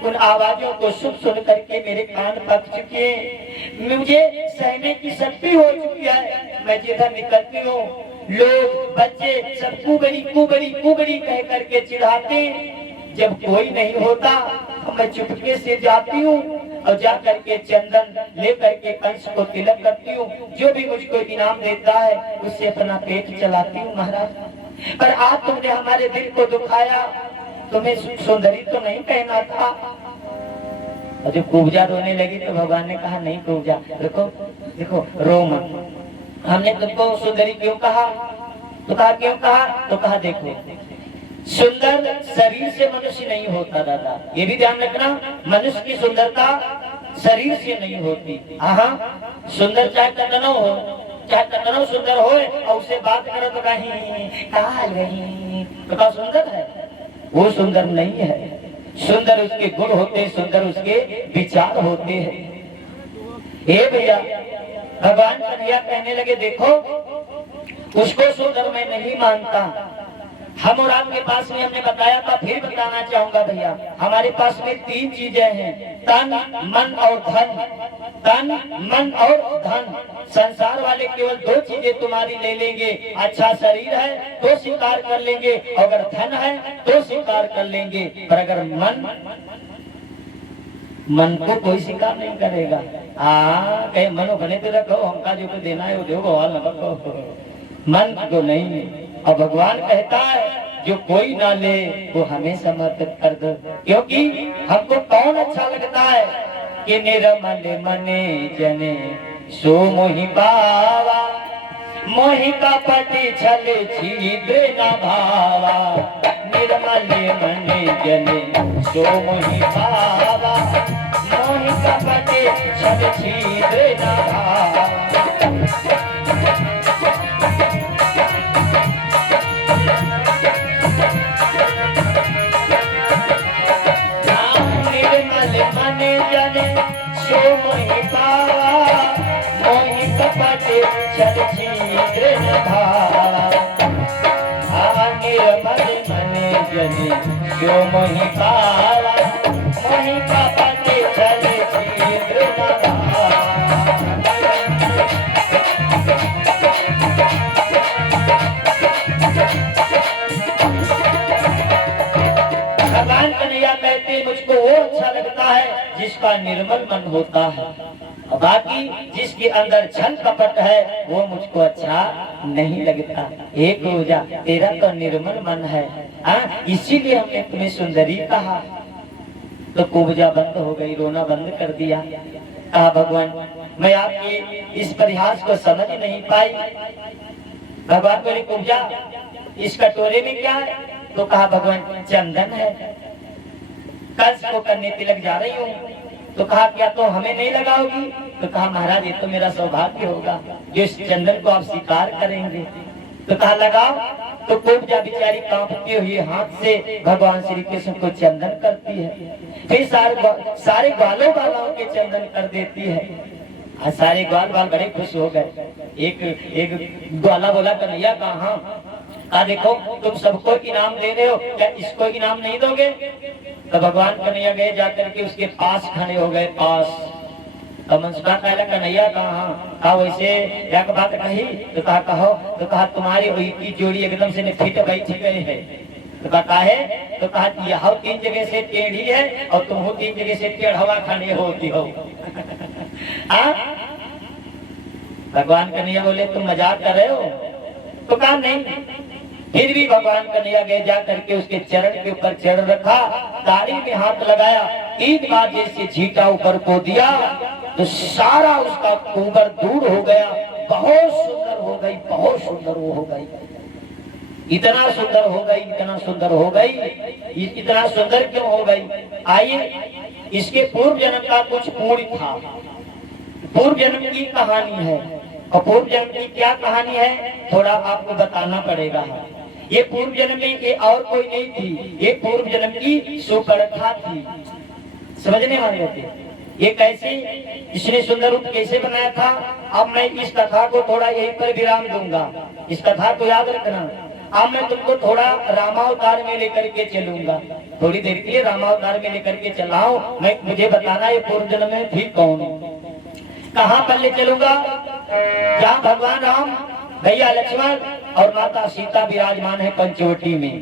उन आवाजों को सुन सुन करके मेरे कान पक चुके हैं, मुझे सहने की शक्ति हो चुकी है। मैं जिधर निकलती हूँ लोग बच्चे सब कुबड़ी कुबड़ी कुबड़ी कह करके चिढ़ाते। जब कोई नहीं होता तो मैं चुपके से जाती हूँ और जा करके चंदन ले करके कंस को तिलक करती हूँ, जो भी मुझको इनाम देता है उससे अपना पेट चलाती हूँ महाराज। पर आज तुमने हमारे दिल को दुखाया, तुम्हें सुंदरी तो नहीं कहना था। और जब कुब्जा रोने लगी तो भगवान ने कहा, नहीं कुब्जा देखो देखो रो मत, हमने तुमको सुंदरी क्यों कहा? तो कहा क्यों कहा? तो कहा देखो सुंदर शरीर से मनुष्य नहीं होता दादा, ये भी ध्यान रखना। मनुष्य की सुंदरता शरीर से नहीं होती। हाँ, सुंदर चाहे कतना हो, चाहे कतना सुंदर हो और उससे बात करो तो कहीं तो क्या सुंदर है? वो सुंदर नहीं है। सुंदर उसके गुण होते हैं, सुंदर उसके विचार होते हैं। हे भैया, भगवान कन्हैया कहने लगे देखो, उसको सुंदर मैं नहीं मानता। हम और आपके पास में हमने बताया था, फिर बताना चाहूंगा भैया, हमारे पास में 3 चीजें हैं, तन मन और धन। तन मन और धन। संसार वाले केवल 2 चीजें तुम्हारी ले लेंगे। अच्छा शरीर है तो स्वीकार कर लेंगे, अगर धन है तो स्वीकार कर लेंगे, पर अगर मन को कोई स्वीकार नहीं करेगा। कहे मनो बने तो रखो, हमका जो देना है वो दो, भगवान रखो, मन को नहीं। और भगवान कहता है जो कोई ना ले वो हमें समर्पित कर दो, क्योंकि हमको कौन अच्छा लगता है कि निर्मल मने जने सो मोहि बावा, मोहि कपटि छल छिद्र न भावा। निर्मल मने जने सो मोहि बावा, मोहि कपटि छल छिद्र न भावा। मने जने सो मोहि बावा, मोहि कपटि छल छिद्र न भावा। निर्मल मने जने सो मोहि बावा, मोहि कपटि छल छिद्र न भावा। भगवान कन्हैया कहते मुझको वो अच्छा लगता है जिसका निर्मल मन होता है, बाकी जिसके अंदर छल कपट है वो मुझको अच्छा नहीं लगता। एक हो जा, तेरा तो निर्मल मन है, इसीलिए हमने तुम्हें सुंदरी कहा। तो कुब्जा बंद हो गई, रोना बंद कर दिया। कहा भगवान मैं आपके इस परिहास को समझ नहीं पाई। भगवान बोले कुब्जा इस कटोरे में क्या है? तो कहा भगवान चंदन है, कल को करने तिलक जा रही हूँ। तो कहा क्या तो हमें नहीं लगाओगी? तो कहा महाराज ये तो मेरा सौभाग्य होगा जो इस चंदन को आप स्वीकार करेंगे। तो कहा लगाओ। तो कुब्जा बेचारी कांपते हुए हाथ से भगवान श्री कृष्ण को चंदन करती है, फिर सारे ग्वालों के चंदन कर देती है। सारे ग्वाल बड़े खुश हो गए। एक ग्वाला बोला कन्हैया कहा? देखो तुम सबको इनाम दे रहे हो, क्या इसको इनाम नहीं दोगे? तो भगवान कन्हैया गए, जाकर के उसके पास खड़े हो गए। पास मनसुखा कहला कन्हैया कहा वैसे एक बात कही? तो कहा कहो। तो कहा तुम्हारी हुई की जोड़ी एकदम से फिट बैठ गए है। तो कहा है? तो कहा यह 3 जगह से टेढ़ी है और तुम 3 जगह से टेढ़वा खड़े होती हो। भगवान कन्हैया बोले तुम मजाक कर रहे हो? तो कहा नहीं। फिर भी भगवान कन्हैया गए, जा करके उसके चरण के ऊपर चरण रखा, दाढ़ी में हाथ लगाया, 3 बार जैसे झींटा ऊपर को दिया तो सारा उसका कुंबर दूर हो गया। बहुत सुंदर हो गई, बहुत सुंदर वो हो गई, इतना सुंदर हो गई, इतना सुंदर हो गई। इतना सुंदर क्यों हो गई? आइए, इसके पूर्व जन्म का कुछ पूर्ण था, पूर्व जन्म की कहानी है। और पूर्व जन्म की क्या कहानी है थोड़ा आपको बताना पड़ेगा। ये पूर्व जन्म में ये और कोई नहीं थी, ये पूर्व जन्म की सुपर्णखा थी। समझने वाले थे ये कैसे, इसने सुंदर रूप कैसे बनाया था? अब मैं इस कथा को थोड़ा यहीं पर विराम दूंगा। इस कथा को याद रखना। अब मैं तुमको थोड़ा रामावतार में लेकर के चलूंगा, थोड़ी देर के लिए रामावतार में लेकर के चलाओ। मैं मुझे बताना ये पूर्व जन्म में थी कौन, कहाँ पर ले चलूंगा? जहाँ भगवान राम, भैया लक्ष्मण और माता सीता विराजमान है पंचवटी में।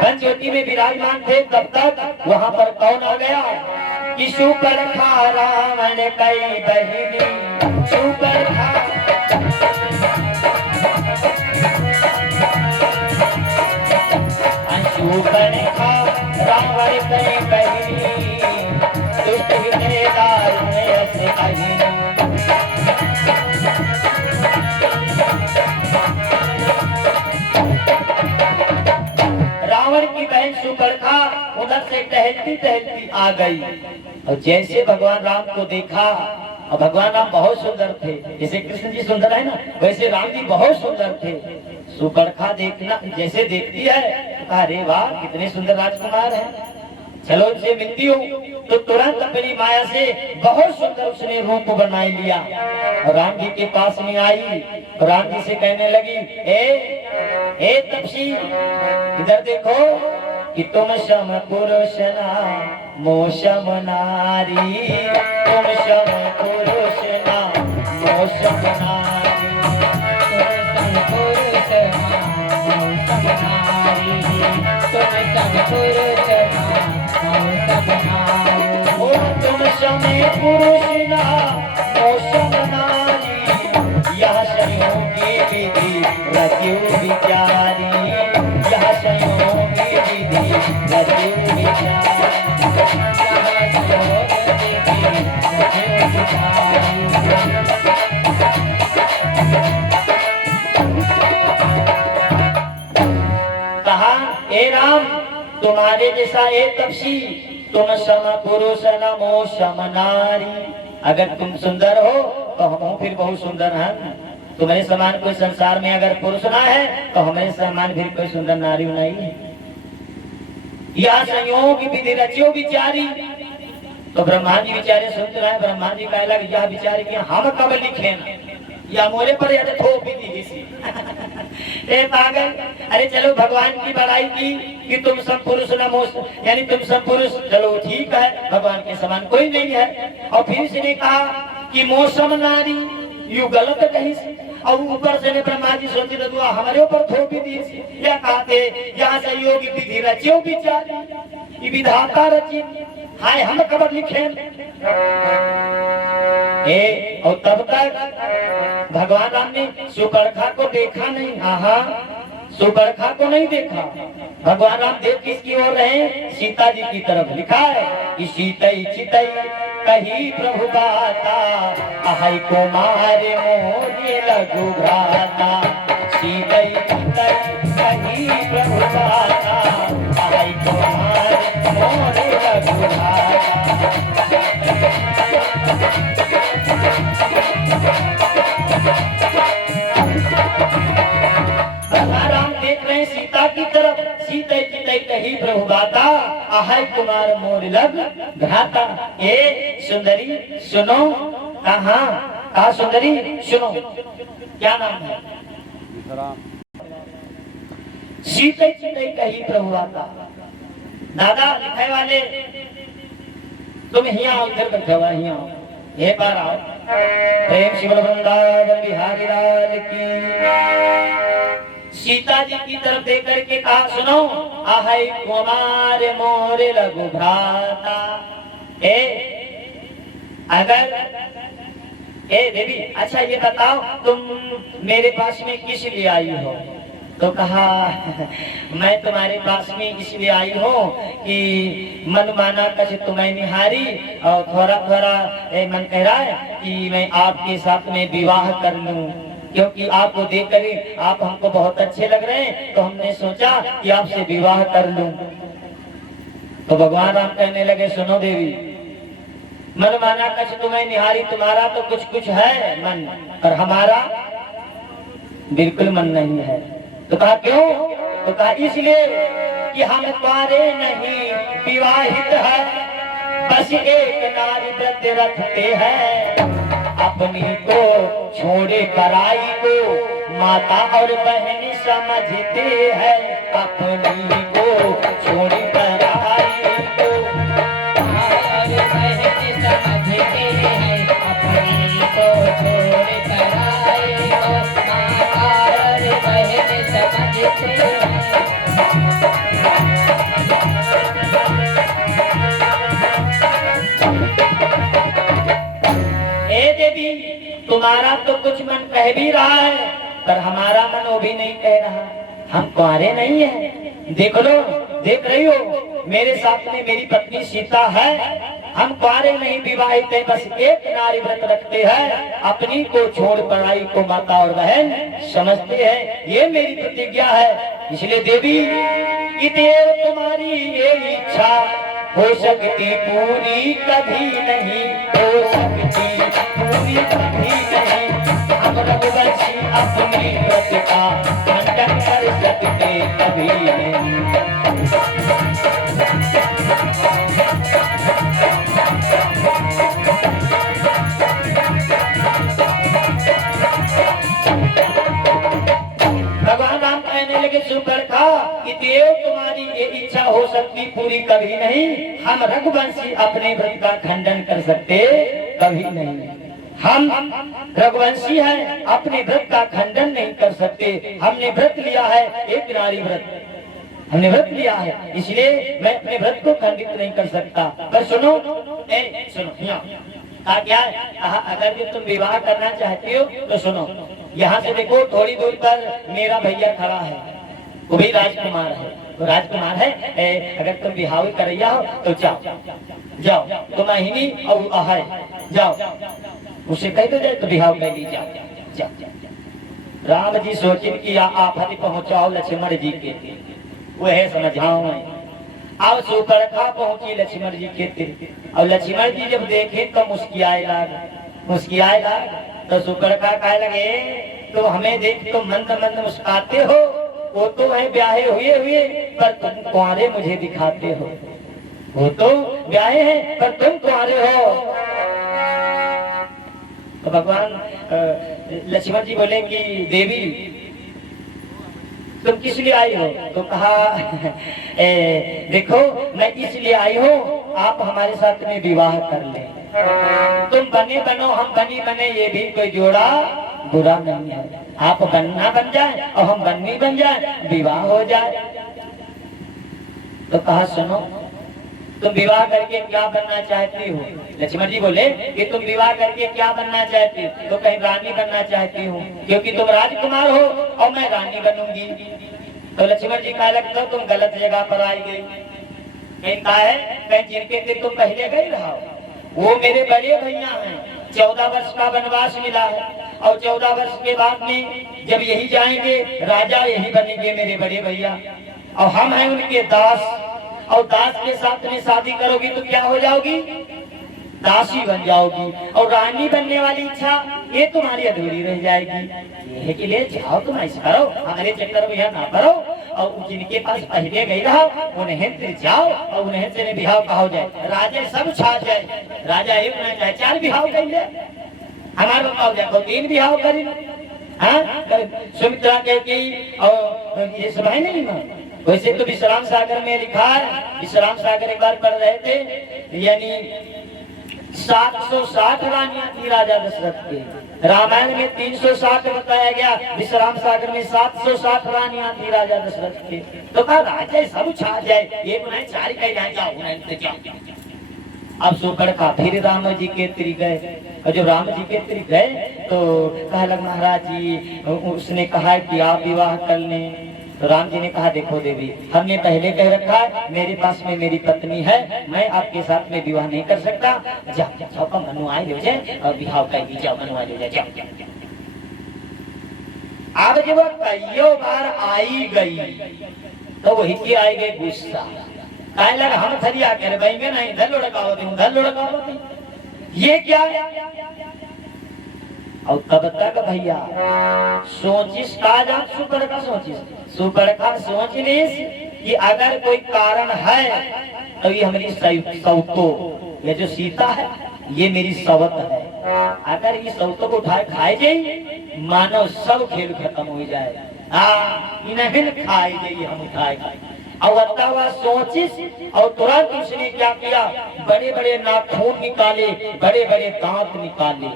पंचवटी में विराजमान थे, तब तक वहाँ पर कौन आ गया कि सुपर्णखा रावण कई बहिनी, सुपर्णखा रावण कई बहिनी, दुष्ट हृदयदार में ऐसे कहीं। से टहलती टहलती आ गई और जैसे भगवान राम को देखा, और भगवान राम बहुत सुंदर थे, जैसे कृष्ण जी सुंदर है ना, वैसे राम जी बहुत सुंदर थे। सुपर्णखा देखना जैसे देखती है तो कहा, अरे वाह कितने सुंदर राजकुमार हैं, चलो इनसे मिलती हूँ। तो तुरंत अपनी माया से बहुत सुंदर उसने रूप बना लिया और राम जी के पास में आई और राम जी से कहने लगी, ए तपसी इधर देखो कि तुम सम पुरुष ना मोशम नारी, तुम सम पुरुष ना मोशम नारी, तुम सम पुरुष ना मोशम नारी, तुम सम पुरुष ना मोशम नारी, ओ तुम सम पुरुष ना मोशम नारी, यह संयोगी विधि रचयु विचारी, यह संयोगी विधि रचयु विचारी, कहा, ए राम तुम्हारे जैसा ए तपसी, तुम सम पुरुष नमो सम नारी, अगर तुम सुंदर हो तो हम फिर बहुत सुंदर हैं, तुम्हारे समान कोई संसार में अगर पुरुष ना है तो हमारे समान फिर कोई सुंदर नारी नहीं है। यह संयोग विधि रचियो विचारी, तो ब्रह्मा जी विचारे सुन रहे हैं, ब्रह्मा जी कहला यह विचार किया हम कब लिखे ना, या मोरे पर या थोप भी किसी ए पागल, अरे चलो भगवान की बड़ाई की कि तुम सब पुरुष न मोस, यानी तुम सब पुरुष, चलो ठीक है, भगवान के समान कोई नहीं है। और फिर इसने कहा कि मौसम नारी, यू गलत कही और ऊपर से ब्रह्मा जी सोचे तो हमारे ऊपर थोप दी, या कहते यहाँ सहयोग विधि रचियो विचार विधाता रची, हाय हम कब लिखे। और तब तक भगवान राम ने सुपर्णखा को देखा नहीं, सुपर्णखा को नहीं देखा। भगवान राम देव किसकी ओर रहे, सीता जी की तरफ। लिखा है कि सीतई चितई कही प्रभु गाता, आहै कुमार मोहे लघु भ्राता, सीतई चितई कही प्रभु गाता, आहै कुमार मोहे लघु भ्राता। राम देख रहे सीता की तरफ, सीते चितई कही प्रभु गाता, आहै कुमार मोर लग भ्राता। ए सुंदरी सुनो, कहा सुंदरी सुनो, क्या नाम है? सीते चितई कही प्रभु गाता। दादा लिखे वाले तुम यहाँ उधर बैठे हुआ, यहाँ ये बार आओ। प्रेम शिवल वृंदावन बिहारी लाल की। सीता जी की तरफ देख करके कहा, सुनो, आहै कुमार मोरे लघु भ्राता। अगर देवी अच्छा ये बताओ तुम मेरे पास में किस लिए आई हो? तो कहा मैं तुम्हारे पास में इसलिए आई हूँ कि मन माना कछ तुम्हें निहारी, और थोड़ा थोड़ा मन कह रहा है कि मैं आपके साथ में विवाह कर लूं, क्योंकि आपको देखकर आप हमको बहुत अच्छे लग रहे हैं, तो हमने सोचा कि आपसे विवाह कर लूं। तो भगवान राम कहने लगे, सुनो देवी, मन माना कछ तुम्हें निहारी, तुम्हारा तो कुछ कुछ है मन, पर हमारा बिल्कुल मन नहीं है। तो कहा क्यों? तो कहा इसलिए कि हम तुम्हारे नहीं विवाहित है, बस एक नारी व्रत रखते हैं, अपनी को छोड़े पराई को माता और बहन समझते हैं, अपनी को छोड़े पराई को और बहन समझते हैं, अपनी को छोड़े पराई को माता और बहन समझते हैं। तुम्हारा तो कुछ मन कह भी रहा है, पर हमारा मन वो भी नहीं कह रहा, हम कुंवारे नहीं है। देख लो, देख रही हो मेरे साथ में मेरी पत्नी सीता है, हम कुंवारे नहीं विवाहित है, बस एक नारी व्रत रखते हैं, अपनी को छोड़ पराई को माता और बहन समझते हैं, ये मेरी प्रतिज्ञा है। इसलिए देवी कि देव तुम्हारी ये इच्छा हो सकती पूरी कभी नहीं, हो सकती पूरी कभी नहीं। हम रघुवंशी अपनी व्रत का खंडन कर सकते कभी नहीं। भगवान राम कहने लगे सुपर्णखा कि देव तुम्हारी ये इच्छा हो सकती पूरी कभी नहीं, हम रघुवंशी अपने व्रत का खंडन कर सकते कभी नहीं। हम रघुवंशी हैं, अपने व्रत का खंडन नहीं कर सकते। हमने व्रत लिया है एक नारी व्रत, हमने व्रत लिया है, इसलिए मैं अपने व्रत को खंडित नहीं कर सकता। पर सुनो, सुनो यहाँ क्या है, अगर भी तुम विवाह करना चाहती हो तो सुनो, यहाँ से देखो थोड़ी दूर पर मेरा भैया खड़ा है, वो भी राजकुमार है, वो राजकुमार है। अगर तुम विवाह करैया हो तो जाओ जाओ, तो महीनी और है जाओ, उसे कह दो जाए तो विवाह कर ली, जाओ जाओ। राम जी सोचिन की आफत पहुंचाओ लक्ष्मण जी के, वह समझाओ मैं। अब सुपर्णखा पहुंची लक्ष्मण जी के तीर, और लक्ष्मण जी जब देखे तो मुस्कियाए लाग। तो सुपर्णखा कहे लगे तो हमें देख तो मंद मंद मुस्काते हो, वो तो है ब्याहे हुए पर तुम कुंवारे मुझे दिखाते हो। वो तो ब्याहे हैं पर तुम कुंवारे हो। तो भगवान लक्ष्मण जी बोले कि देवी तुम किस लिए आई हो? तो कहा देखो मैं इसलिए आई हूँ आप हमारे साथ में विवाह कर ले, तुम बने बनो हम बनी बने, ये भी कोई जोड़ा बुरा नहीं है। आप बनना बन जाए और हम बननी बन जाए, विवाह हो जाए। तो कहा सुनो तुम विवाह करके क्या बनना चाहती हो? लक्ष्मण जी बोले कि तुम विवाह करके क्या बनना चाहती हो? तो कहीं रानी बनना चाहती हूँ, क्योंकि तुम राजकुमार हो और मैं रानी बनूंगी। तो लक्ष्मण जी कहा लगता तुम गलत जगह पर आई गई। कहीं कहा है कहीं जिनके दिन तुम पहले गई रहा, वो मेरे बड़े भैया हैं। 14 वर्ष का वनवास मिला है और 14 वर्ष के बाद में जब यही जाएंगे राजा यही बनेंगे मेरे बड़े भैया, और हम हैं उनके दास। और दास के साथ में शादी करोगी तो क्या हो जाओगी? दासी बन जाओगी। और रानी बनने वाली इच्छा ये तुम्हारी अधूरी रह जाएगी। ये है कि ले जाओ तुम ऐसा करो, हमारे चक्कर में यह ना करो, और जिनके पास पहले गई रहो उन्हें फिर जाओ और उन्हें से बिहाव कहा जाए, राजा सब छा जाए। राजा एक ना चाहे 4 बिहाव कर ले, हमारे बताओ जाए 3 बिहाव करें। हाँ सुमित्रा कहती और ये सब है नहीं ना। वैसे तो विश्राम सागर में लिखा है, विश्राम सागर एक बार पढ़ रहे थे, यानी 760 रानियां थी राजा दशरथ के। रामायण में 360 बताया गया, विश्राम सागर में 760 रानियां थी राजा दशरथ के। तो कहा राजा सब छा जाए, एक नहीं 4 कह जाओ। अब सुपर्णखा फिर राम जी के तिर गए, और जब राम जी के तिर गए तो कहा लग महाराज जी उसने कहा कि आप विवाह कर लें। तो राम जी ने कहा देखो देवी हमने पहले कह रखा है मेरे पास में मेरी पत्नी है, मैं आपके साथ में विवाह नहीं कर सकता। जाओ मनुआई ले जाए और विवाह कर दी, जाओ मनुआई ले जाए, जाओ। अब जब कईयों बार आई गई तो वही की आई गई गुस्सा, कहे लगा हम थरिया कर बहेंगे नहीं, धर लुढ़कावती ये क्या और तब तक भैया सोचिस का जा सुपर्णखा सोचिस, सुपर्णखा सोच लीस कि अगर कोई कारण है तो ये हमारी सौतो, ये जो सीता है ये मेरी सवत है। अगर ये सौतों को उठाए खाए जाए मानो सब खेल खत्म हो जाए। इन्हें खाए जाइए हम उठाए और सोचिस, और तुरंत उसने क्या किया, बड़े बड़े नाखून निकाले, बड़े बड़े दांत निकाले।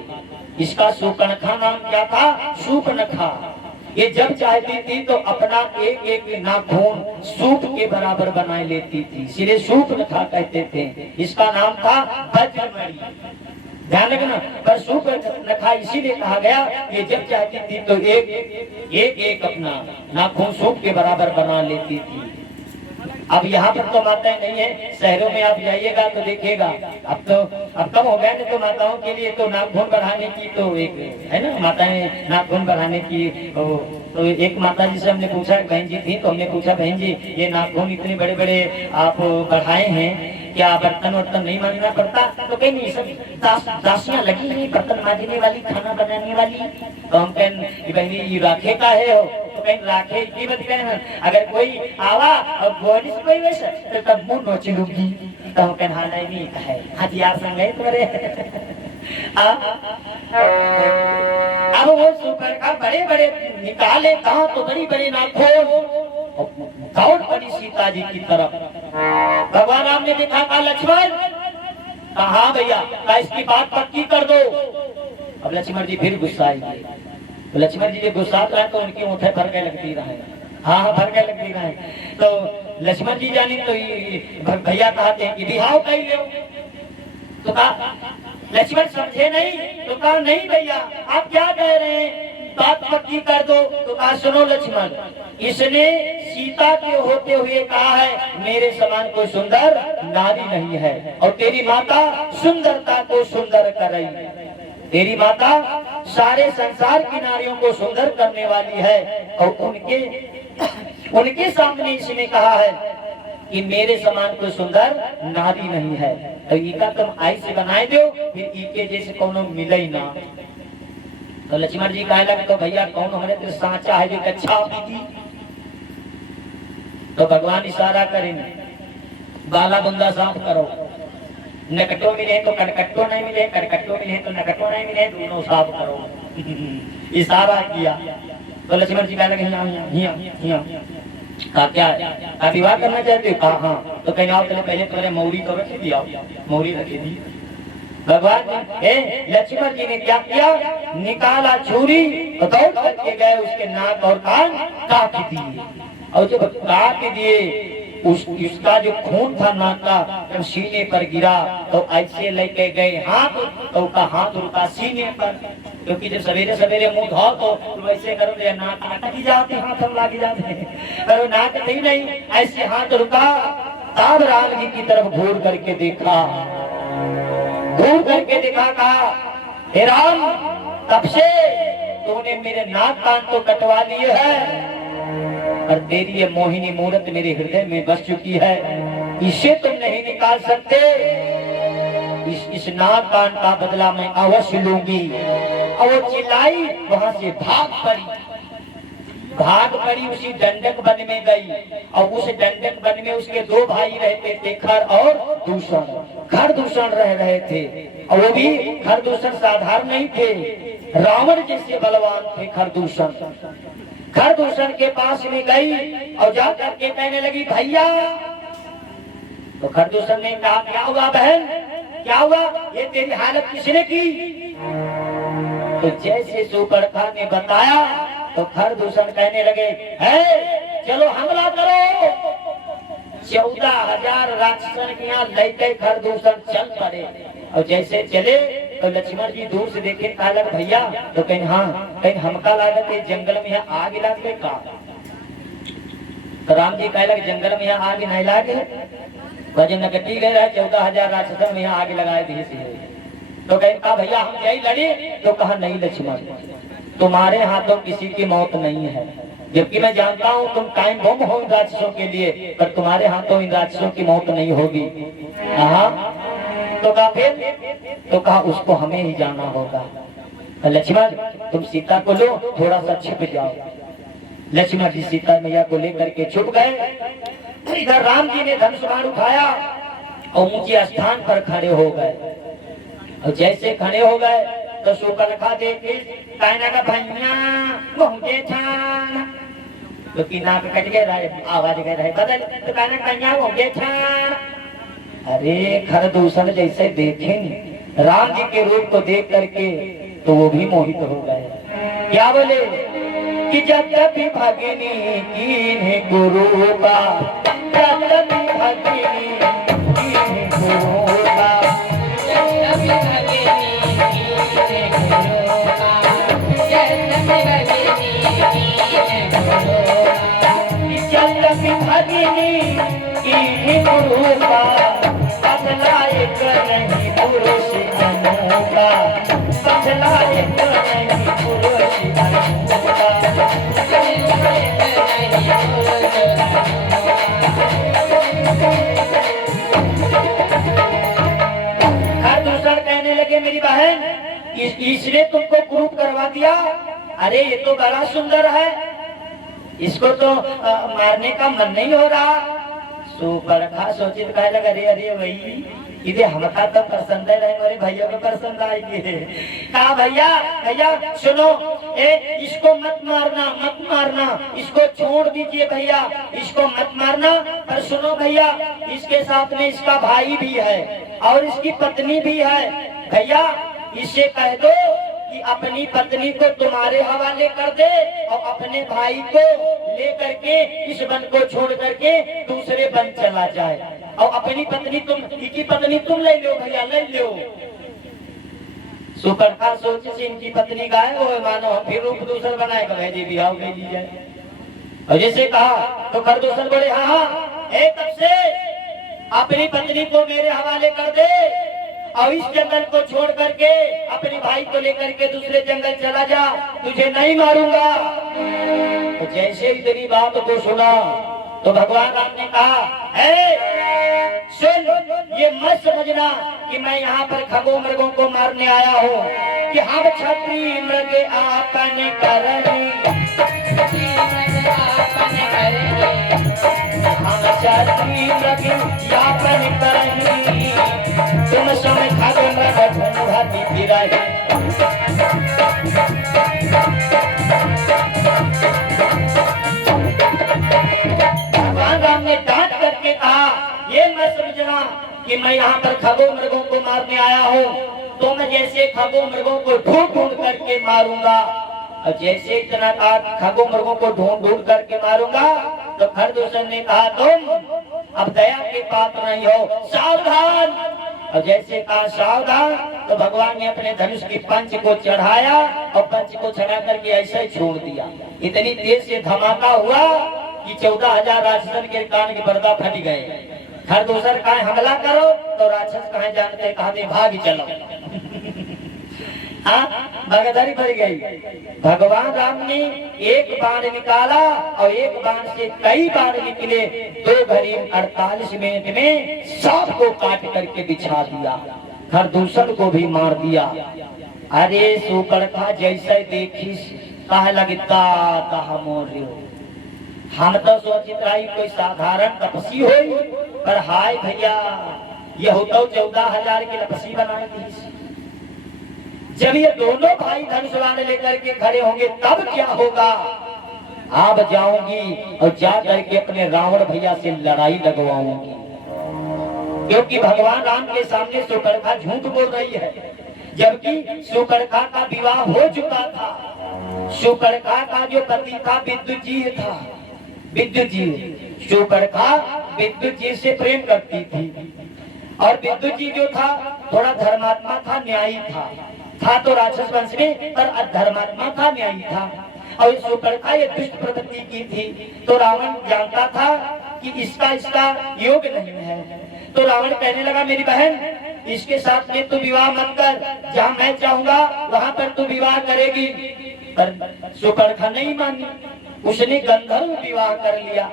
इसका सुपर्णखा नाम क्या था? सूपनखा। ये जब चाहती थी तो अपना एक एक नाखून सूप के बराबर बना लेती थी, इसलिए सूपनखा कहते थे। इसका नाम था वज्रमणि। ध्यान रखना, पर सूपनखा इसीलिए कहा गया ये जब चाहती थी तो एक एक अपना नाखून सूप के बराबर बना लेती थी। अब यहाँ पर तो माताएं नहीं है, शहरों में आप जाइएगा तो देखिएगा अब कम हो गया। तो माताओं के लिए तो नाखून बढ़ाने की तो एक है ना, माताएं नाखून बढ़ाने की तो एक माता जी से हमने पूछा, बहन जी थी, तो हमने पूछा बहन जी ये नाखून इतने बड़े बड़े आप बढ़ाए हैं, क्या बर्तन वर्तन नहीं मांगना पड़ता? तो कहीं नहीं, सब दासियां लगी हैं बर्तन मांजने वाली, खाना बनाने वाली। तो हम कहें बहनी ये राखे का है हो? तो कहीं राखे की बात कहें, अगर कोई आवा और गोरी से कोई वैसे तो तब मुंह नोच लूंगी। तो हम कहें हाँ नहीं है हथियार संग है तुम्हारे। अब वो सुपर का बड़े बड़े निकाले कहा तो बड़ी बड़ी नाखून दौड़ पड़ी सीता जी की तरफ। भगवान राम ने देखा, कहा लक्ष्मण, कहा भैया का इसकी बात पक्की कर दो। अब लक्ष्मण जी फिर गुस्सा आएंगे। तो लक्ष्मण जी जब गुस्सा रहा तो उनकी ऊँटें फरके लगती रहे। हाँ फरके लगती रहे। तो लक्ष्मण जी जानी तो भैया कहते हैं कि बिहाव कही लो। तो कहा लक्ष्मण समझे नहीं? तो कहा नहीं भैया आप क्या कह रहे हैं, बात पक्की कर दो। तो कहा सुनो लक्ष्मण, इसने सीता के होते हुए कहा है मेरे समान कोई सुंदर नारी नहीं है, और तेरी माता सुंदरता को सुंदर कर रही है। तेरी माता सारे संसार की नारियों को सुंदर करने वाली है, और उनके सामने इसने कहा है कि मेरे समान कोई सुंदर नारी नहीं है। तो इका तुम आई से बनाए दो, फिर इके जैसे कोनो मिले ही ना। तो लक्ष्मण जी कहे लगे तो भैया कौन हमारे तो साचा है जो अच्छा होगी? तो भगवान इशारा करेंगे, बाला बुंदा साफ करो, नकटो मिले तो कटकट्टो नहीं मिले, कटकट्टो मिले तो नकटो नहीं मिले, दोनों साफ करो। इशारा किया। तो लक्ष्मण जी कहे लगे कहा क्या का विवाह करना चाहते हो? कहा हाँ। तो कहीं आओ पहले तुम्हारे मौरी तो रखी दी, आओ मौरी रखी दी। भगवान लक्ष्मण जी ने क्या किया, निकाला छुरी और दौड़ करके गए, उसके नाक और कान काट दिए। और जब काट दिए उसका जो खून था नाक का जब सीने पर गिरा तो ऐसे लेके गए हाथ, तो उसका हाथ रुका सीने पर, क्योंकि जब सवेरे सवेरे मुंह धो तो वैसे करो तो नाक अटक ही जाते, हाथ हम लाग जाते, पर नाक थी नहीं, ऐसे हाथ रुका। तब राम जी की तरफ घूर करके देखा, घूर करके देखा, कहा हे राम, तब से तूने मेरे नाक कान तो कटवा लिए है, और तेरी ये मोहिनी मूरत मेरे हृदय में बस चुकी है, इसे तुम नहीं निकाल सकते। इस नाक कान का बदला मैं अवश्य लूंगी। और वो चिल्लाई, वहां से भाग पड़ी उसी दंडक वन में गई। और उस दंडक वन में उसके दो भाई रहते थे, खर और दूषण। खर दूषण रह रहे थे, और वो भी खर दूषण साधारण नहीं थे, रावण जैसे बलवान थे खर दूषण। खर दूषण के पास में गई और जाकर के कहने लगी भैया। तो खर दूषण ने कहा क्या हुआ बहन, क्या हुआ, ये तेरी हालत किसने की? तो जैसे सुपर्णखा ने बताया तो खर दूषण कहने लगे है चलो हमला करो। 14,000 राक्षसन के यहाँ लेके खर दूषण चल पड़े। और जैसे चले तो लक्ष्मण जी दूर से देखे, कहा लग भैया, तो कहीं हाँ कहीं हमका लागत है जंगल में यहाँ आग लागे का? तो राम जी कहे लगे जंगल में यहाँ आग नहीं लागे, वजन नकटी गए रहे 14,000 राक्षसन में यहाँ आग लगाए दी। तो कहीं कहा भैया हम यही लड़े? तो कहा नहीं लक्ष्मण, तुम्हारे हाथों किसी की मौत नहीं है, जबकि मैं जानता हूँ तुम टाइम बम हो इन राक्षसों के लिए, पर तुम्हारे हाथों इन राक्षसों की मौत नहीं होगी। तो कहा फिर? तो कहा उसको हमें ही जाना होगा। लक्ष्मण तुम सीता को लो, थोड़ा सा छिप जाओ। लक्ष्मण जी सीता मैया को लेकर के छुप गए। इधर राम जी ने धनुष बाण उठाया और ऊंचे स्थान पर खड़े हो गए। और जैसे खड़े हो गए तो सुपर्णखा देखे कहना का भैया मुझे छान, तो की नाक कट गया, आवाज गए रहे बदल, तो कहना कन्या मुझे छान। अरे खर दूषण जैसे देखे राम जी के रूप को देख करके तो वो भी मोहित हो गए। क्या बोले कि जब भी भगिनी की गुरु का, जब भी भगिनी की गुरु का, जब भी भगिनी की गुरु का, जब भी भगिनी की गुरु का, जब भी भगिनी की गुरु का, बदलायक नहीं पुरुष अनूठा, बदलायक नहीं पुरुष अनूठा। बहन, इसने तुमको ग्रुप करवा दिया। अरे ये तो बड़ा सुंदर है, इसको तो मारने का मन नहीं हो रहा। सुपरखा सोचित कहे लगा, अरे अरे वही इधे हमका तो पसंद है, मेरे भैया को पसंद आएगी। कहा भैया भैया सुनो, इसको मत मारना मत मारना, इसको छोड़ दीजिए भैया, इसको मत मारना। पर सुनो भैया, इसके साथ में इसका भाई भी है और इसकी पत्नी भी है। भैया इससे कह दो कि अपनी पत्नी को तुम्हारे हवाले कर दे और अपने भाई को लेकर के इस वन को छोड़ करके दूसरे वन चला जाए, और अपनी पत्नी इनकी पत्नी तुम ले लो भैया, ले लो। सुपरखा सोचे से इनकी पत्नी गायब हो, मानो फिर रूप दूसर बनाएगा, भेजे भी आओ भेजी जाए। और जैसे कहा तो खरदूसर बोले, हाँ तब से अपनी पत्नी को मेरे हवाले कर दे और इस जंगल को छोड़ करके अपने भाई को लेकर के दूसरे जंगल चला जा, तुझे नहीं मारूंगा। तो जैसे ही तेरी बात को सुना तो भगवान राम ने कहा, सुन, ये मत समझना कि मैं यहाँ पर खगों मृगों को मारने आया हूँ, कि हम क्षत्रिय मृग आपन करनी, हम क्षत्रिय मृग आपन करनी, तुम समय खगों मृग ढूंढती फिरही। ने डांट करके कहा, ये मत समझना कि मैं यहाँ पर खगों मृगों को मारने आया हूँ, तो मैं जैसे खगों मृगों को ढूंढ ढूंढ करके मारूंगा। और जैसे इतना कहा खगों मृगों को ढूंढ ढूंढ करके मारूंगा, तो खरदूषण ने कहा, तुम अब दया के पात्र नहीं हो, सावधान। और जैसे कहा सावधान, तो भगवान ने अपने धनुष की पंच को चढ़ाया और पंच को चढ़ा करके ऐसे ही छोड़ दिया। इतनी तेज से धमाका हुआ कि 14,000 राक्षसन के कान के पर्दा फट गए। खरदूसर कहा हमला करो, तो राक्षस कहा जानते, कहा भाग चलो। भगदड़ी पड़ गई। भगवान राम ने एक बाण निकाला और एक बाण से कई बाण निकले, 2 घड़ी 48 मिनट में सबको काट करके बिछा दिया, खरदूषण को भी मार दिया। अरे सुपरखा जैसे देखी कहा लगता कहा मोर, हम तो सोचित रही कोई साधारण तपसी हो, पर हाय भैया ये होता 14,000 की तपसी बनाई थी। जब ये दोनों भाई धनुष बाण लेकर के खड़े होंगे तब क्या होगा। आप जाऊंगी और जा करके अपने रावण भैया से लड़ाई लगवाऊंगी, क्योंकि भगवान राम के सामने सुपरखा झूठ बोल रही है, जबकि सुपरखा का विवाह हो चुका था। सुपरखा का जो पति था विद्युत जी था, विद्युत जी। सुपरखा विद्युत जी से प्रेम करती थी, और विद्युत जी जो था थोड़ा धर्मात्मा था, न्यायी था तो राक्षस वंश में, पर अधर्मात्मा था, न्यायी था। और सुपरखा ये दुष्ट प्रवृत्ति की थी, तो रावण जानता था कि इसका योग नहीं है। तो रावण कहने लगा, मेरी बहन इसके साथ में तू विवाह मत कर, जहाँ मैं चाहूंगा वहां पर तू विवाह करेगी। पर सुपरखा नहीं मानी, उसने गंधर्व विवाह कर लिया।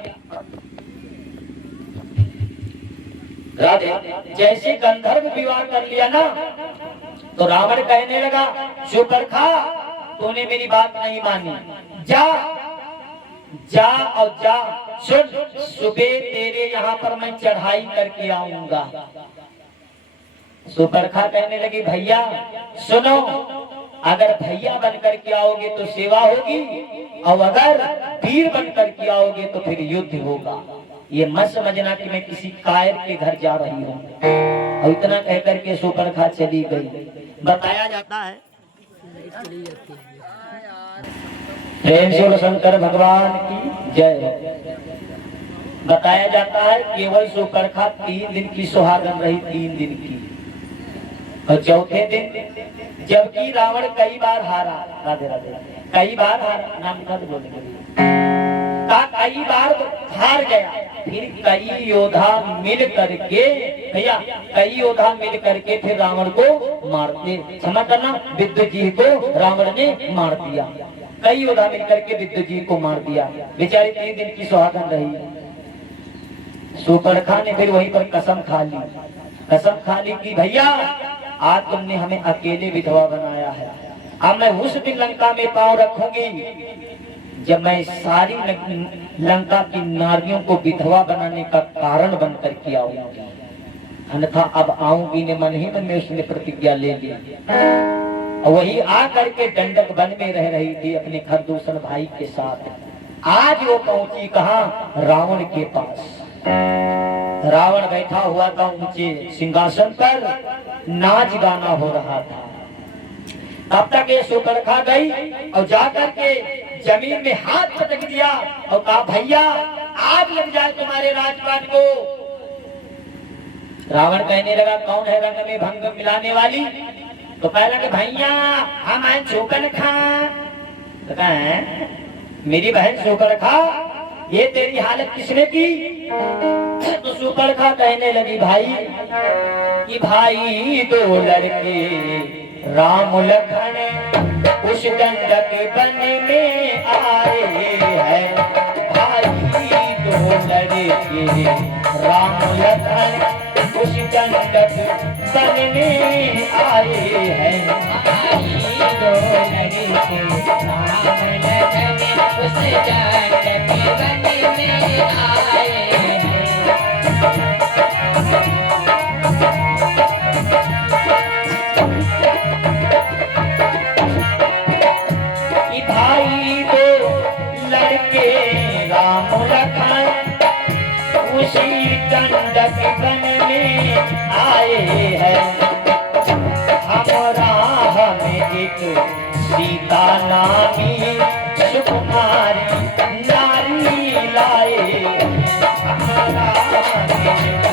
राधे, जैसे गंधर्व विवाह कर लिया ना, तो रावण कहने लगा, सुपरखा तूने मेरी बात नहीं मानी, जा जा और जा। सुन, सुबह तेरे यहाँ पर मैं चढ़ाई करके आऊंगा। सुपरखा कहने लगी, भैया सुनो, अगर भैया बन करके आओगे तो सेवा होगी, और अगर वीर बन करके आओगे तो फिर युद्ध होगा। ये मत समझना कि मैं किसी कायर के घर जा रही हूँ। और इतना कह करके सुपरखा चली गई। बताया जाता है, प्रेम से शंकर भगवान की जय। बताया जाता है केवल सुपरखा 3 दिन की सुहागन रही, 3 दिन की। और चौथे दिन जबकि रावण कई बार हारा, राधे राधे, कई बार हारा, नाम का बोलेंगे, कई बार हार गया, फिर कई योद्धा मिल करके, भैया कई योद्धा मिल करके फिर रावण को मारते, क्षमा करना, विद्युत जी को रावण ने मार दिया। कई योद्धा मिल करके विद्युत जी को मार दिया। बेचारी 3 दिन की सुहागन रही। सुपरखा ने फिर वहीं पर कसम खा ली कि भैया आज तुमने हमें अकेले विधवा बनाया है। अब मैं उस दिन लंका में पांव रखूंगी जब मैं सारी लंका की नारियों को विधवा बनाने का कारण बनकर के आऊंगी, अन्यथा अब आऊंगी ने मन ही मन में उसने प्रतिज्ञा ले ली। वही आ करके दंडक वन में रह रही थी अपने खरदूषण भाई के साथ। आज वो पहुंची कहाँ? रावण के पास। रावण बैठा हुआ था ऊंचे सिंहासन पर, नाच गाना हो रहा था। तब तक ये सुपर्णखा गई और जाकर के जमीन में हाथ पटक दिया और कहा भैया आग लग जाए तुम्हारे राजपाट को। रावण कहने लगा कौन है रंग में भंग मिलाने वाली? तो कह लगे भैया हम आए सुपर्णखा। तो कहा मेरी बहन सुपर्णखा ये तेरी हालत किसने की? तो सुपर्णखा कहने लगी भाई कि भाई दो लड़के राम लखन उस दंडक वन में आए हैं। भाई दो लड़के राम लखन उस दंडक वन में आए हैं। भाई दो लड़के राम लखन उस दंडक वन में आए हैं। कि भाई दो लड़के राम लखन उसी दंडक वन में आए हैं। हमरा हमें एक सीता नामी सुकुमारी नारी लाए। हमरा हमें एक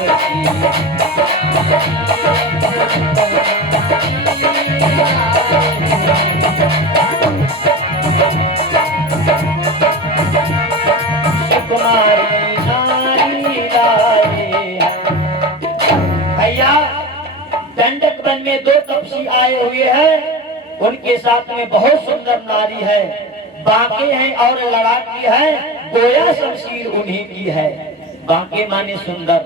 सुकुमारी नारी लाए। भैया दंडक वन में दो तपसी आए हुए हैं, उनके साथ में बहुत सुंदर नारी है, बांके हैं और लड़ाकी है, गोया शमशीर उन्हीं की है। बांके माने सुंदर।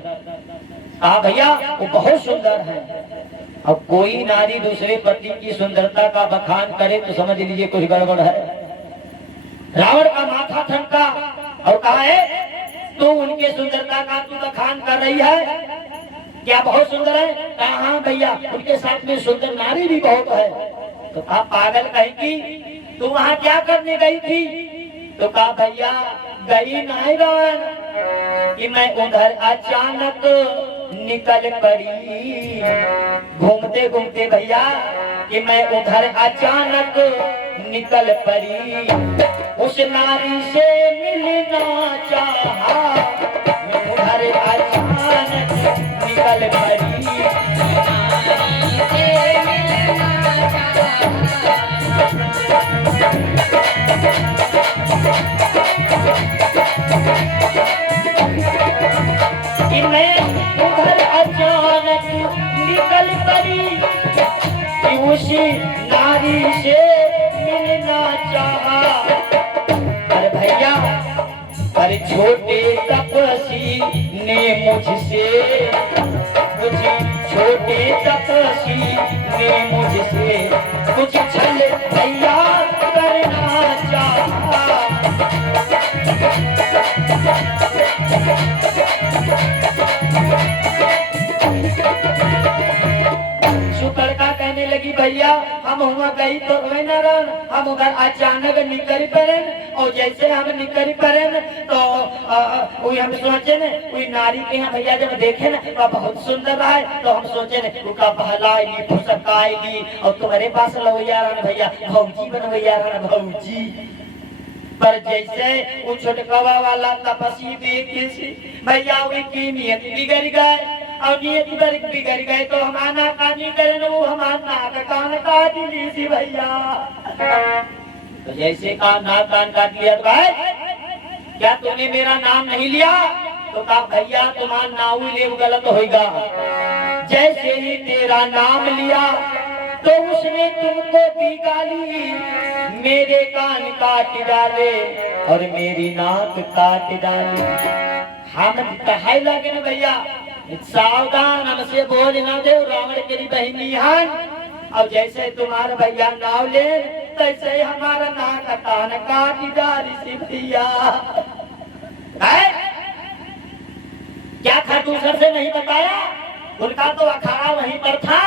कहा भैया वो बहुत सुंदर है। अब कोई नारी दूसरे पति की सुंदरता का बखान करे तो समझ लीजिए कुछ गड़बड़ है। रावण का माथा ठनका और कहा है तू उनके सुंदरता का तू बखान कर रही है क्या? बहुत सुंदर है। कहा हाँ भैया उनके साथ में सुंदर नारी भी बहुत है। तो कहा पागल कहेगी तू वहाँ क्या करने गई थी? तो कहा भैया गई नहीं रावण कि मैं उधर अचानक निकल पड़ी। घूमते घूमते भैया कि मैं उधर अचानक निकल पड़ी। उस नारी से मिलना चाहा, मैं उधर अचानक निकल पड़ी। नारी से मिलना चाहा। कि मैं उधर अचानक निकल पड़ी कि उसी नारी से मिलना चाहा। पर भैया पर छोटे तपसी ने मुझसे कुछ छोटे तपसी ने मुझसे कुछ छल भैया करना चाहा। सुपर्णखा कहने लगी भैया हम हुआ गई तो न रन, हम उधर अचानक निकल पड़े और जैसे हम निकल पड़े तो वही हम सोचे न कोई नारी के यहाँ भैया जब देखे न तो बहुत सुंदर रहा है तो हम सोचे न उनका बहलाएगी फुसकाएगी और तुम्हारे पास लवैया रन भैया भौजी बनवैया रन भौजी। पर जैसे वो छोटकवा वाला तपसी देखे से भैया की नियत बिगड़ गए और नियत बिगड़ गए तो हम आना कानी करें वो हमारा नाक कान काट ली थी भैया। तो जैसे का नाक कान काट लिया तो भाई क्या तूने मेरा नाम नहीं लिया? तो कहा भैया तुम्हारा नाम ले गलत होगा। जैसे ही तेरा नाम लिया तो उसने तुमको दी गाली, मेरे कान काट डाले और मेरी नाक काट डाली। हम कहे लगे न भैया सावधान, हमसे बोझ ना दे, रावण के बहनी हन। अब जैसे तुम्हारा भैया नाव ले, तैसे ही हमारा नाक कान काट डाली सिद्धिया। क्या खरदूसर से नहीं बताया? उनका तो अखाड़ा वहीं पर था।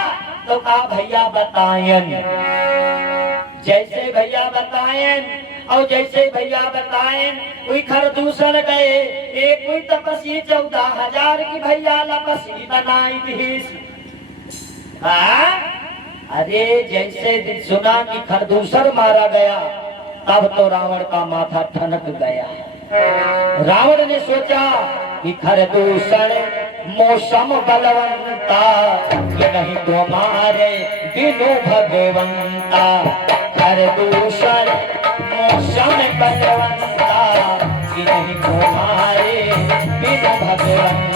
तो कहा भैया बतायन, जैसे भैया बतायन, और जैसे भैया बतायन कोई खरदूसर गए। एक कोई तपस्वी 14,000 की भैया लपसी बनाई दी। अरे जैसे सुना कि खरदूसर मारा गया, तब तो रावण का माथा ठनक गया। रावण ने सोचा कि खरदूसर मौसम बलवंता, ये नहीं तुम्हारे बिनु भगवंता। खरदूसर मौसम बलवंता, ये नहीं तुम्हारे बिनु भगवंता।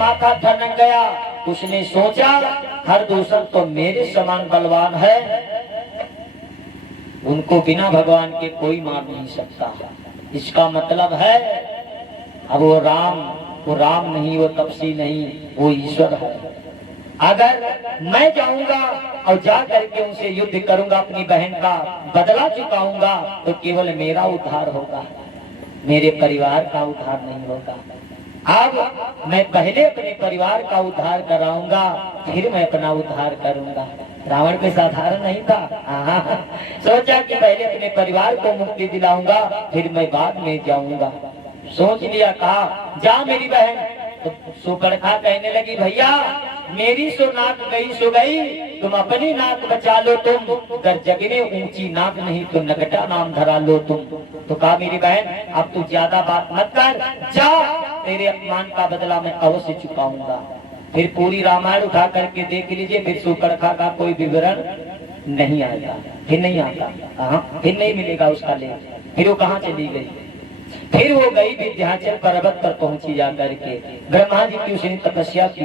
माथा ठनक गया। उसने सोचा खरदूसर तो मेरे समान बलवान है, उनको बिना भगवान के कोई मार नहीं सकता। इसका मतलब है अब वो राम नहीं, वो तपसी नहीं, वो ईश्वर है। अगर मैं जाऊंगा और जा करके उनसे युद्ध करूंगा, अपनी बहन का बदला चुकाऊंगा, तो केवल मेरा उद्धार होगा, मेरे परिवार का उद्धार नहीं होगा। अब मैं पहले अपने परिवार का उद्धार कराऊंगा, फिर मैं अपना उद्धार करूंगा। रावण कोई साधारण नहीं था। सोचा कि पहले अपने परिवार को मुक्ति दिलाऊंगा, फिर मैं बाद में जाऊंगा। सोच लिया, कहा जा मेरी बहन। तो सुपर्णखा कहने लगी भैया मेरी सो नाक गई सो गई, तुम अपनी नाक बचा लो। तुम अगर जग में ऊंची नाक नहीं तो नगटा नाम धरा लो तुम। तो कहा मेरी बहन अब तू ज्यादा बात मत कर, जा तेरे अपमान का बदला मैं अवश्य चुकाऊंगा। फिर पूरी रामायण उठा करके देख लीजिए, फिर सुपर्णखा का कोई विवरण नहीं आएगा, फिर नहीं आता, फिर नहीं मिलेगा उसका लेख। फिर वो कहाँ चली गई? फिर वो गई विंध्याचल पर्वत पर पहुंची जाकर के। ब्रह्मा जी की उसने तपस्या की।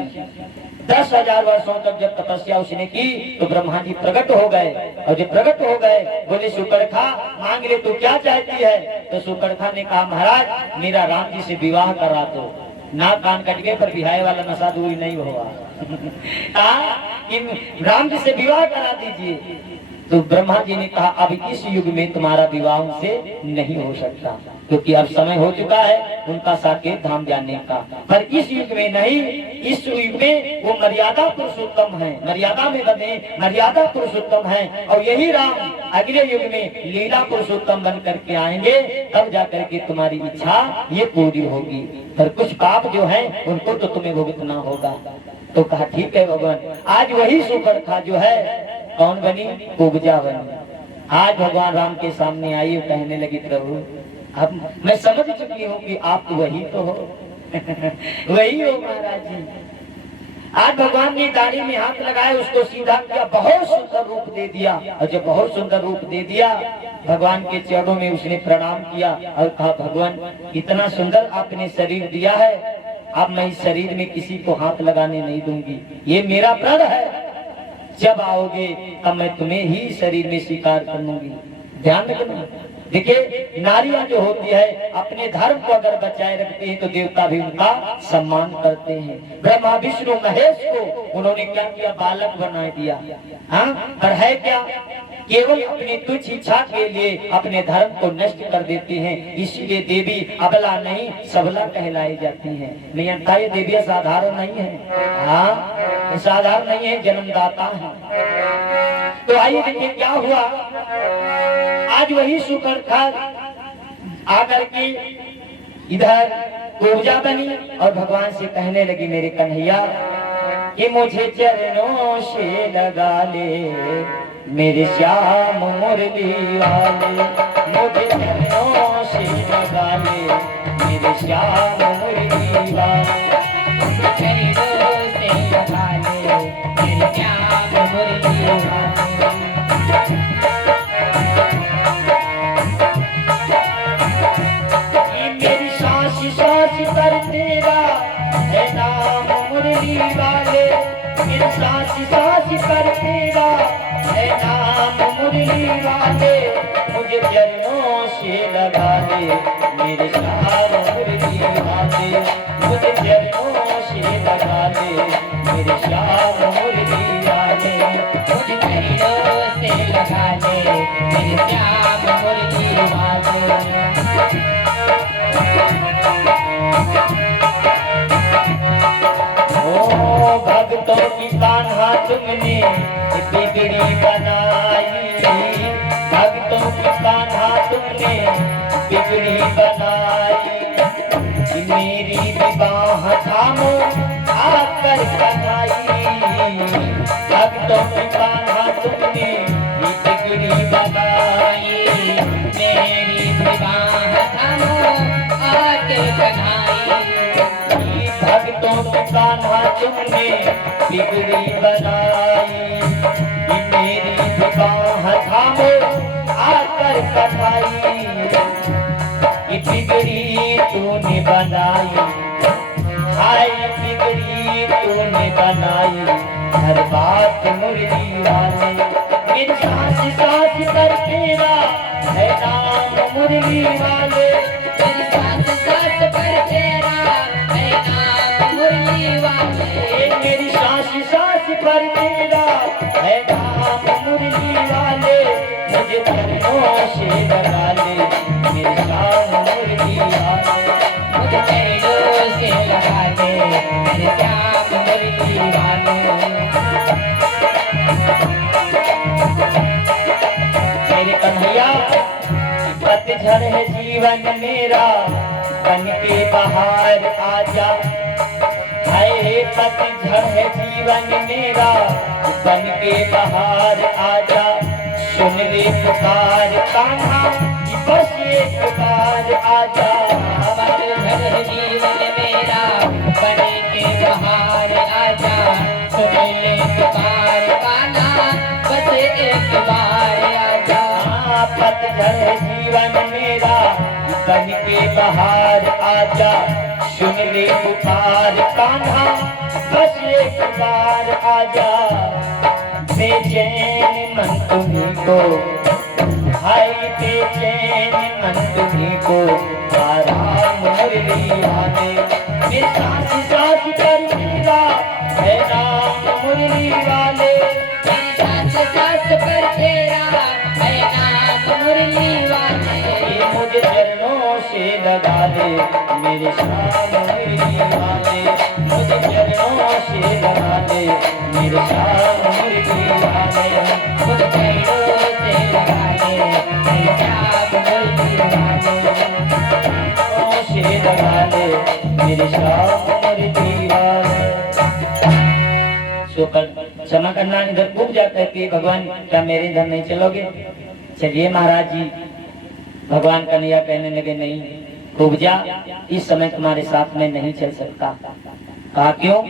10,000 वर्षों तक जब तपस्या उसने की तो ब्रह्मा जी प्रकट हो गए। और जब प्रकट हो गए बोले सुपर्णखा मांग ले, तू क्या चाहती है? तो सुपर्णखा ने कहा महाराज मेरा राम जी से विवाह करा दो। नाक कान कट गए पर बिहाय वाला नशा दूरी नहीं हुआ। राम जी से विवाह करा दीजिए। तो ब्रह्मा जी ने कहा अब इस युग में तुम्हारा विवाह उनसे नहीं हो सकता, क्योंकि अब समय हो चुका है उनका साकेत धाम जाने का। पर इस युग में नहीं, इस युग में वो मर्यादा पुरुषोत्तम है, मर्यादा में बने मर्यादा पुरुषोत्तम है। और यही राम अगले युग में लीला पुरुषोत्तम बन करके आएंगे, तब जाकर के तुम्हारी इच्छा ये पूरी होगी। पर कुछ पाप जो है उनको तो तुम्हें भुगतना होगा। तो कहा ठीक है भगवान। आज वही सुपर्णखा जो है कौन बनी? कुब्जा बनी। आज भगवान राम के सामने आई और कहने लगी प्रभु अब मैं समझ चुकी हूँ कि आप वही तो हो। वही हो महाराज जी। आज भगवान ने दाढ़ी में हाथ लगाया, उसको सीधा किया, बहुत सुंदर रूप दे दिया। और जब बहुत सुंदर रूप दे दिया भगवान के चरणों में उसने प्रणाम किया और कहा भगवान इतना सुंदर आपने शरीर दिया है, अब मैं इस शरीर में किसी को हाथ लगाने नहीं दूंगी, ये मेरा प्रण है। जब आओगे तब मैं तुम्हें ही शरीर में स्वीकार कर लूंगी। ध्यान रखना, देखिए नारियां जो होती है अपने धर्म को अगर बचाए रखती है तो देवता भी उनका सम्मान करते हैं। ब्रह्मा विष्णु महेश को उन्होंने क्या किया? बालक बना दिया। हाँ, पर है क्या? केवल अपनी तुच्छ इच्छा के लिए अपने धर्म को नष्ट कर देते हैं। इसीलिए देवी अबला नहीं सबला कहलाई जाती हैं। नहीं अंता ये देवी साधारण नहीं है। हाँ, साधारण नहीं है, जन्मदाता है। तो आइए देखिए क्या हुआ। आज वही सुपर्णखा आकर के इधर कुब्जा बनी और भगवान से कहने लगी मेरे कन्हैया कि मुझे चरणों से लगा ले मेरे श्याम मुरली वाले, मुझे चरणों से लगा ले मेरे श्याम मुरली वाले, चरणों से लगा ले मेरे श्याम मुरली वाले। मेरी सांस सांस मेरे श्याम मुरली वाले, मुझे चरणों से लगा ले मेरे श्याम मुरली वाले, मुझे पैरों से लगा ले मेरे श्याम मुरली वाले। ओ भक्तों की कान्हा तुमने बिगड़ी बनाई, भक्तों की कान्हा तुमने बिगड़ी बनाई, मेरी विवाह थामो आकर कन्हाई, भक्तों की कान्हा तुमने बिगड़ी बनाई, मेरी विवाह थामो आके कन्हाई, भक्तों की कान्हा तुमने बिगड़ी बनाई, मेरी विवाह थामो आकर कन्हाई, ये बिगड़ी तूने बनाई, हाय बिगड़ी तूने बनाई, हर बात मुरली वाले, मेरी सांस सांस पर तेरा है नाम मुरली वाले, मेरी सांस सांस पर तेरा है नाम मुरली वाले, मेरी सांस सांस पर तेरा है नाम मुरली वाले, मुझे चरणों से लगा ले मेरे श्याम मुरली वाले, मुझे पैरों से लगा ले मेरे श्याम मुरली वाले। मेरे कन्हैया पतझड़ है जीवन मेरा, बन के बाहर आजा, हाय पतझड़ है जीवन मेरा, बन के बाहर आजा, सुन ले पुकार कान्हा बस एक बार आजा, पतझड़ जीवन मेरा बन के बाहर आजा, सुन ले पुकार कान्हा बस एक बार आजा। पतझड़ जीवन मेरा बन के बाहर आजा, सुन ले पुकार कान्हा बस एक बार आजा, बेचैन मन तुम्हीं को, हाय बेचैन मन तुम्हीं को, आराम मुरली वाले, मेरे सांस सांस पर तेरा है नाम मुरली वाले, मेरी सांस सांस पर तेरा है नाम मुरली वाले, मुझे चरणों से लगा ले मेरे श्याम मुरली वाले, मुझे चरणों से लगा ले मेरे श्याम मुरली वाले, मुझे पैरों से लगा ले मेरे श्याम मुरली वाले, चरणों से लगा ले मेरे श्याम मुरली वाले। सो क्षमा करना, इधर खूब जाता है कि भगवान क्या मेरे इधर नहीं चलोगे? चलिए महाराज जी, भगवान कन्हैया कहने लगे नहीं खूब जा, इस समय तुम्हारे साथ में नहीं चल सकता। कहा क्यों?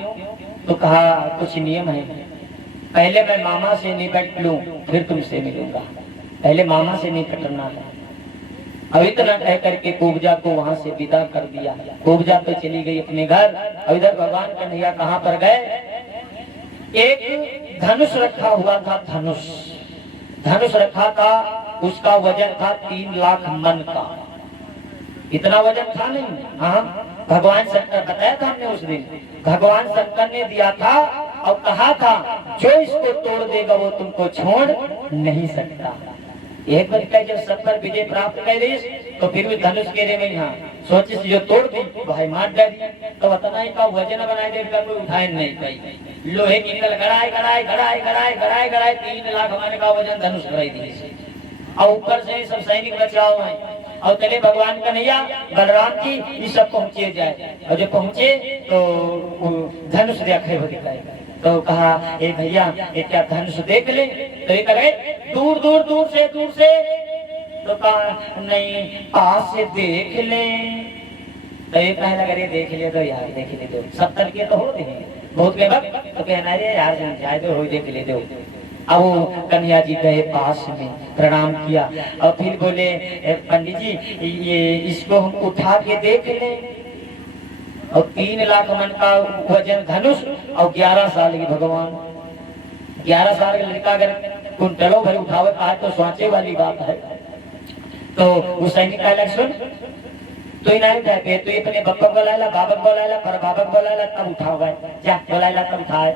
तो कहा कुछ नियम है, पहले मैं मामा से निपट लूं फिर तुमसे मिलूंगा, पहले मामा से निपटना है। अब इतना कह करके कुब्जा को वहां से विदा कर दिया। कुब्जा तो चली गई अपने घर। अब इधर भगवान कन्हैया कहाँ पर गए? एक धनुष रखा हुआ था, धनुष रखा था, उसका वजन था 3 लाख मन का। इतना वजन था नहीं। हाँ, भगवान शंकर बताया था हमने उस दिन, भगवान शंकर ने दिया था और कहा था जो इसको तोड़ देगा वो तुमको छोड़ नहीं सकता। एक बार का जब सब पर विजय प्राप्त कर तो फिर भी धनुष के रे में यहाँ सोचे जो तोड़ दी भाई मार डाली, तो उतना ही का वजन बनाए देगा कोई उठाए नहीं पाई। लोहे की निकल गड़ाई गड़ाई गड़ाई गड़ाई गड़ाई गड़ाई 3 लाख मन का वजन धनुष कराई दी। और ऊपर से सब सैनिक बचाओ है और चले भगवान कन्हैया बलराम जी ये सब पहुंचे जाए। और जब पहुंचे तो धनुष देखे हो दिखाए, तो कहा ए भैया ये क्या धनुष देख ले? तो ये कहे दूर दूर दूर से तो कहा नहीं पास से देख ले। तो ये कहने लगा रे देख ले तो यार देख ले दो, 70 के तो होते हैं बहुत के वक्त, तो कहना रे यार जाए तो हो देख ले दो। अब वो कन्हैया जी गए पास में, प्रणाम किया और फिर बोले पंडित जी ये इसको हम उठा के देख ले। और 3 लाख मन का वजन धनुष और 11 साल की भगवान, 11 साल का लड़का अगर कुंटलों भर उठावे कहा तो सोचे वाली बात है। तो उस सैनिक का सुन तो ही नहीं उठाए पे, तो ये अपने बप्पा बोलायला, बाबक बोलायला, पर बाबक बोलायला, तब उठाओ गए, जा बोलायला तब उठाए।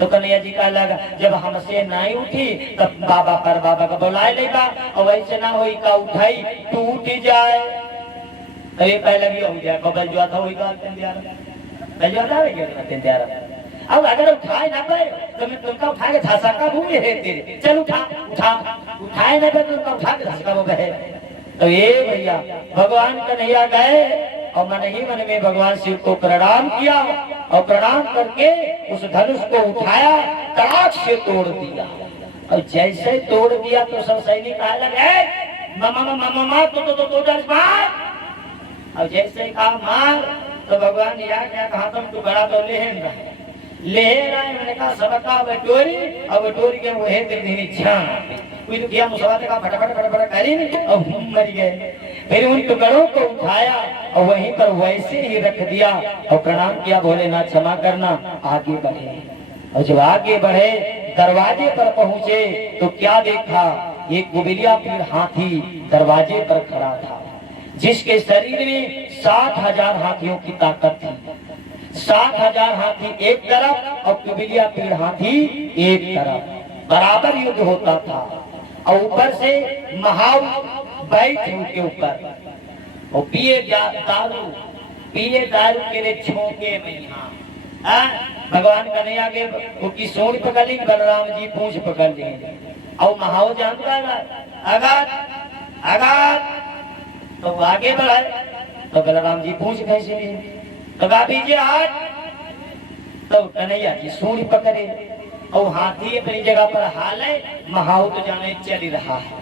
तो कन्हैया जी का लगा जब हमसे नहीं उठी तब बाबा पर बाबा का बुलाए लेगा, और वैसे ना होई का उठाई टूट जाए, तो ये पहले भी हो गया कबल जो था वही का पहले जो था गया। अब अगर उठाए ना पाए तो मैं तुमका उठा के धासा का भूमि है तेरे, चल उठा उठा, उठाए ना पाए तुमका उठा के धासा का गए। तो ये भैया भगवान कन्हैया गए और मन ही मन में भगवान शिव को प्रणाम किया, और प्रणाम करके उस धनुष को उठाया, तड़ाक से तोड़ दिया। और जैसे तोड़ दिया तो सब सैनिक आए लगे मामा मामा मार तो मार। और जैसे कहा मार तो भगवान ने क्या कहा, तुम तो बड़ा तो ले रहा है। मैंने कहा सबका बटोरी, और बटोरी के वो है तेरी छान कोई तो किया मुसवाते का फटाफट फटाफट करी और मर गए। फिर उन टुकड़ों को उठाया और वहीं पर वैसे ही रख दिया और प्रणाम किया, भोलेनाथ क्षमा करना, आगे बढ़े। और जब आगे बढ़े दरवाजे पर पहुंचे तो क्या देखा, एक गुबिलिया पीर हाथी दरवाजे पर खड़ा था, जिसके शरीर में 60,000 हाथियों की ताकत थी। 60,000 हाथी एक तरफ और गुबिलिया पीर हाथी एक तरफ, बराबर युद्ध होता था। और ऊपर से महाव बैठ उनके ऊपर और पिए दारू के लिए छोके में भगवान कन्हैया के उसकी सूंड पकड़ ली, बलराम जी पूंछ पकड़ ली। और महाव जानता अगात तो आगे बढ़ाए तो बलराम जी पूंछ कैसे लिए, तो गा दीजिए हाथ, तो कन्हैया जी सूंड पकड़े और हाथी अपनी जगह पर हाल है, महाव तो जाने चल रहा है।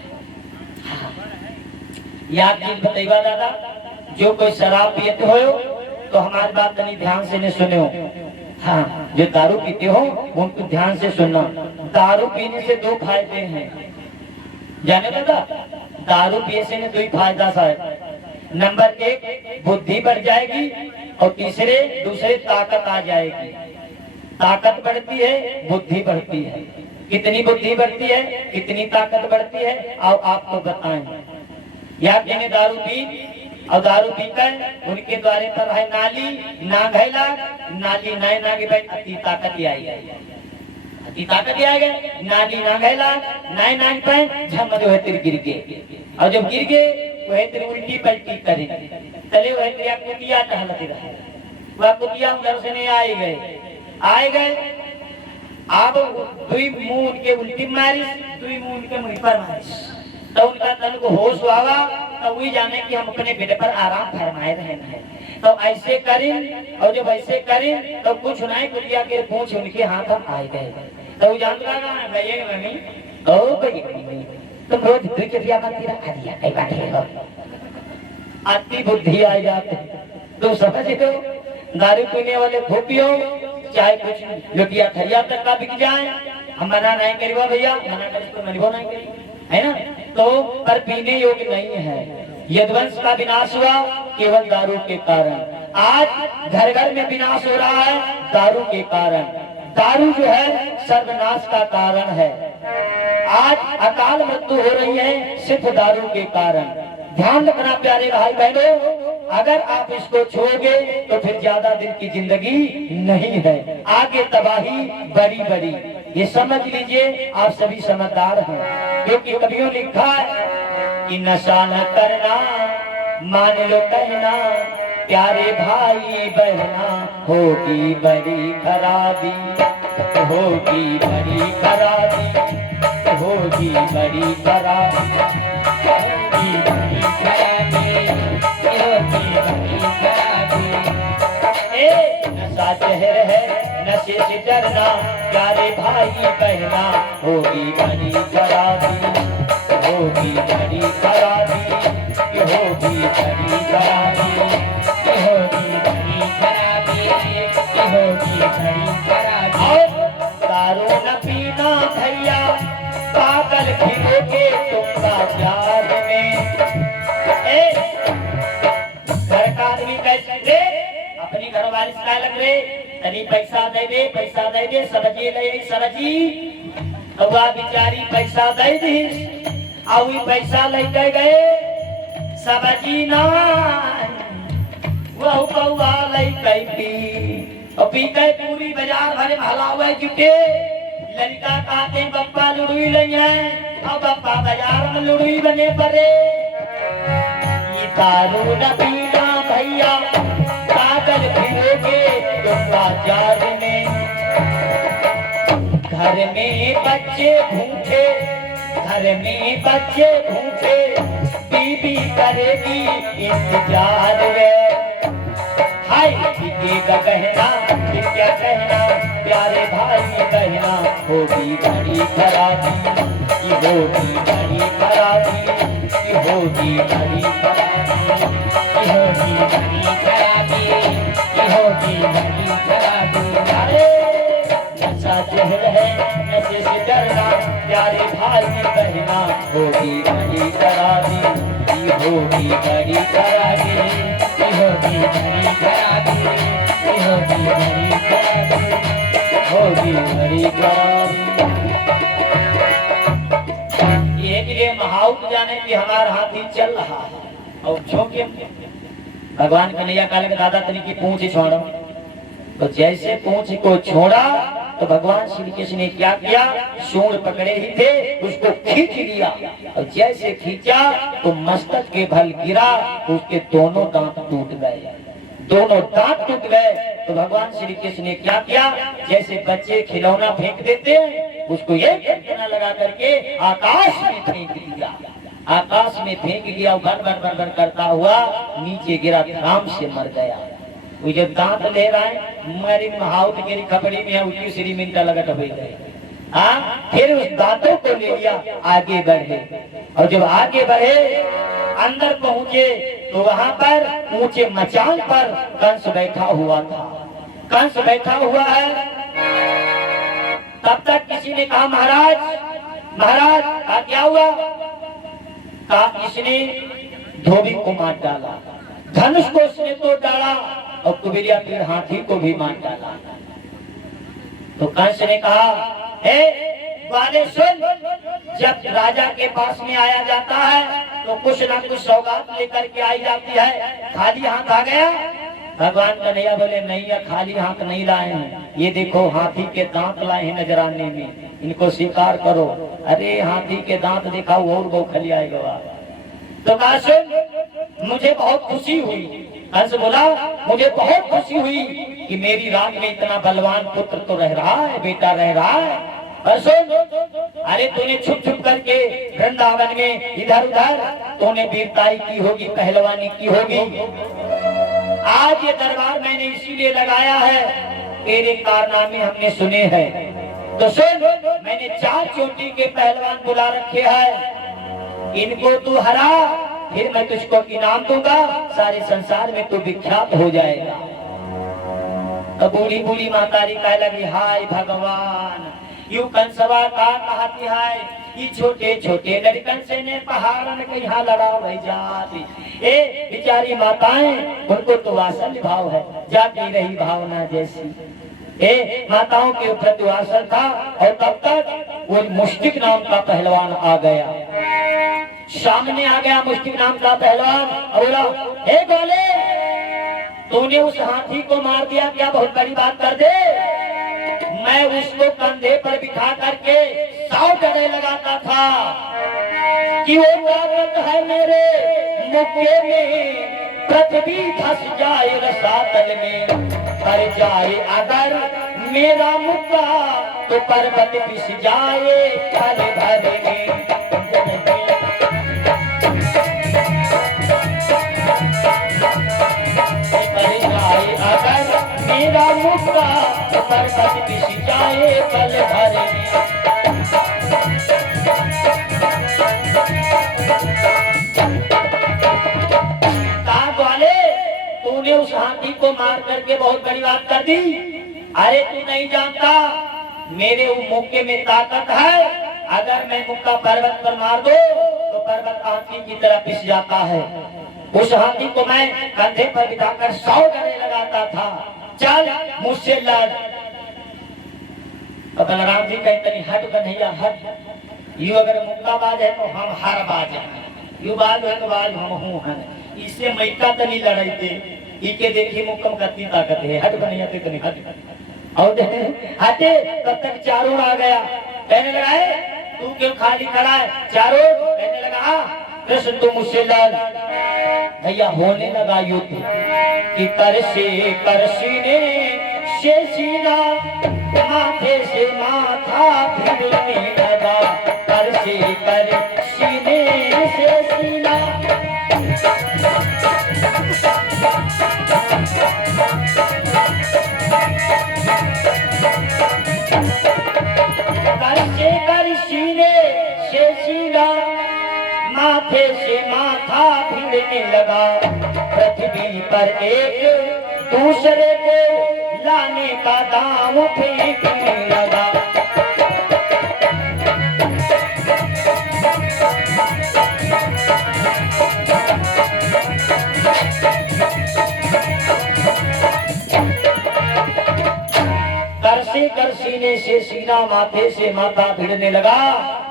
याद चीज बताइएगा दादा, जो कोई शराब पीते हो तो हमारी बात तनी ध्यान से नहीं सुने हो। हाँ, जो दारू पीते हो उनको ध्यान से सुनना। दारू पीने से 2 फायदे हैं, जाने दादा, दारू पीने से 2 फायदा है। नंबर 1 बुद्धि बढ़ जाएगी, और दूसरे ताकत आ जाएगी। ताकत बढ़ती है, बुद्धि बढ़ती है। कितनी बुद्धि बढ़ती है, कितनी ताकत बढ़ती है, आओ आपको बताएं। याद जिन्हें दारू पी और दारू पीकर उनके द्वारे पर है नाली ना घैला, नाली नए नागे बैठ अति ताकत आई गई, अति ताकत आई गई, नाली ना घैला नए नाग पे झम जो है तेरे गिर गए, और जब गिर गए वह तेरे उल्टी पलटी करे तले वह तेरे कुतिया टहलती रहे, वह कुतिया उधर से नहीं आए गए। अब 2 मुंह उनके उल्टी मारी, 2 मुंह उनके मुंह पर मारी, तो उनका तन को होश हुआ, तो वही जाने कि हम अपने बेटे पर आराम फरमाए रहना है। तो ऐसे करें, और जब ऐसे करें तो कुछ नहीं, कुतिया के पूंछ उनके हाथ हम आए गए। तो वो जानता है भैया मम्मी तुम रोज दुचरिया बनती रखा दिया कई बात आती बुद्धि आ जाते। तुम समझ लो, दारू पीने वाले खूबियों चाहे कुछ लोटिया खरिया तक का बिक जाए, हम मना नहीं करेगा भैया, मना कर तो मनिबो नहीं करेगा, है ना। तो पर पीने योग्य नहीं है। यदुवंश का विनाश हुआ केवल दारू के कारण। आज घर घर में विनाश हो रहा है दारू के कारण। दारू जो है सर्वनाश का कारण है। आज अकाल मृत्यु हो रही है सिर्फ दारू के कारण। ध्यान रखना प्यारे भाई बहनों, अगर आप इसको छोड़ोगे तो फिर ज्यादा दिन की जिंदगी नहीं है, आगे तबाही बड़ी बड़ी। ये समझ लीजिए, आप सभी समझदार हैं, क्योंकि कवियों लिखा है कि नशा न करना मान लो कहना, प्यारे भाई बहना होगी बड़ी खराबी, होगी बड़ी खराबी, होगी बड़ी खराबी, होगी बड़ी खराबी, होगी बड़ी खराबी। नशा जहर है, नशे से डरना प्यारे भाई बहना होगी बड़ी खराबी, होगी बड़ी खराबी, होगी बड़ी खराबी, होगी बड़ी खराबी, होगी बड़ी खराबी। दारू न पीना भैया, पागल फिरोगे तुमका प्यार में। घर का आदमी कैसे दे, अपनी घरवाली से लग रहे तनी पैसा दे दे, पैसा दे दे, सब्जी ले सब्जी, तो वह बिचारी पैसा दे दी, और पैसा लेके गए सब्जी ना वह कौआ लई कई पी और पी के पूरी बाजार भरे हलावे जुटे। लड़का कहते बप्पा लुड़ुई लई है और बप्पा बाजार में लुड़ुई बने पड़े। ये दारू न पीना भैया कागज फिरोगे तुम बाजार में। घर में बच्चे भूखे, घर में बच्चे भूखे, बीबी करेगी इंतजार वे। हाय बिकेगा गहना फिर क्या कहना, प्यारे भाई बहना होगी बड़ी खराबी, ये होगी बड़ी खराबी, ये होगी बड़ी खराबी, ये होगी बड़ी खराबी, ये होगी बड़ी खराबी। अरे नशा जहर है, नशे से डरना, प्यारे भाई बहना होगी बड़ी खराबी, ये होगी बड़ी खराबी, ये होगी बड़ी खराबी, ये होगी बड़ी खराबी, होगी बड़ी खराबी। ये महाउत जाने की हमारा हाथी चल रहा है और झोंके भगवान कन्हैया काले के दादा तनी की पूंछ छोड़ो। तो जैसे पूंछ को छोड़ा तो भगवान श्री कृष्ण ने क्या किया, सूंड पकड़े ही थे उसको खींच लिया और जैसे खींचा तो मस्तक के बल गिरा, उसके दोनों दांत टूट गए, दोनों दांत टूट गए। तो भगवान श्री कृष्ण ने क्या किया, जैसे बच्चे खिलौना फेंक देते हैं उसको एक झटका लगा करके आकाश में फेंक दिया, आकाश में फेंक दिया और भर भर भर भर करता हुआ नीचे गिरा, धड़ाम से मर गया। वो जब दांत ले रहा है मेरी महाउत के खपड़ी में उसकी श्री मिनटा लगा हुई गई। फिर उस दांतों को ले लिया, आगे बढ़े और जब आगे बढ़े अंदर पहुंचे तो वहां पर ऊंचे मचान पर कंस बैठा हुआ था। कंस बैठा हुआ है, तब तक किसी ने कहा महाराज महाराज का क्या हुआ, कहा इसने धोबी को मार डाला, धनुष को उसने तोड़ डाला और कुबेरिया फिर हाथी को भी मार डाला। तो कंस ने कहा हे ग्वाले सुन, जब राजा के पास में आया जाता है तो कुछ ना कुछ सौगात लेकर के आई जाती है, खाली हाथ आ गया। भगवान कन्हैया बोले नहीं है, खाली हाथ नहीं लाए हैं, ये देखो हाथी के दांत लाए हैं नजराने में, इनको स्वीकार करो। अरे हाथी के दांत दिखाओ और वो खली आएगा। तो कहा सुन मुझे बहुत खुशी हुई, कंस बोला मुझे बहुत खुशी हुई कि मेरी राज में इतना बलवान पुत्र तो रह रहा है, बेटा रह रहा है। पर सुन, अरे तूने छुप छुप करके वृंदावन में इधर उधर तूने वीरताई की होगी, पहलवानी की होगी। आज ये दरबार मैंने इसीलिए लगाया है, तेरे कारनामे हमने सुने हैं। तो सुन, मैंने 4 चोटी के पहलवान बुला रखे हैं, इनको तू हरा फिर मैं तुझको इनाम दूंगा, सारे संसार में तू विख्यात हो जाएगा। तो बूढ़ी बूढ़ी मातारी कह लगी हाय भगवान, यू कंसवा का कहती है, ये छोटे छोटे लड़कन से ने पहाड़न के यहाँ लड़ा वही जाती। ए बिचारी माताएं, उनको तो वात्सल्य भाव है, जाती रही भावना जैसी। ए माताओं के प्रति वात्सल्य था और तब तक वो मुश्तिक नाम का पहलवान आ गया, सामने आ गया मुश्तिक नाम का पहलवान और बोला हे गोले, तूने उस हाथी को मार दिया, क्या बहुत बड़ी बात कर दे। मैं उसको कंधे पर बिठा करके 100 डरे लगाता था कि वो ताकत है मेरे मुक्के में, पृथ्वी धस जाए रसातल में, पर जाए अगर मेरा मुक्का तो पर्वत पिस जाए भर भर में। मेरा मुक्का तो पर्वत पिस जाए पल भर में। तूने उस हाथी को मार करके बहुत बड़ी बात कर दी। अरे तू नहीं जानता मेरे वो मुक्के में ताकत है, अगर मैं मुक्का पर्वत पर मार दो तो पर्वत हाथी की तरह पिस जाता है। उस हाथी को मैं कंधे पर बिठाकर 100 डरे लगाता था, चल मुझसे लड़। तो बलराम जी कहते नहीं हट कन्हैया हट, यू अगर मुक्का बाज है तो हम हर बाज है, यू बाज है तो बाज हम हूँ हैं, इससे मैका तो नहीं लड़ाई थे। इके देखी मुक्कम कितनी ताकत है, हट बनी आते तो नहीं हट और हटे। तब तक चारों आ गया, कहने लगा है तू क्यों खाली खड़ा है? चारों कहने लगा कृष्ण तू मुझसे लड़। भैया होने लगा युद्ध कि कर से सीने से सीना, माथे से माथा भिड़ने लगा। कर से सीने से सीना, कर सीने से सीना, माथे से माथा भिड़ने लगा। पृथ्वी पर एक दूसरे को लाने का दांव फेंकने लगा। कर सीने से सीना, माथे से माथा भिड़ने लगा।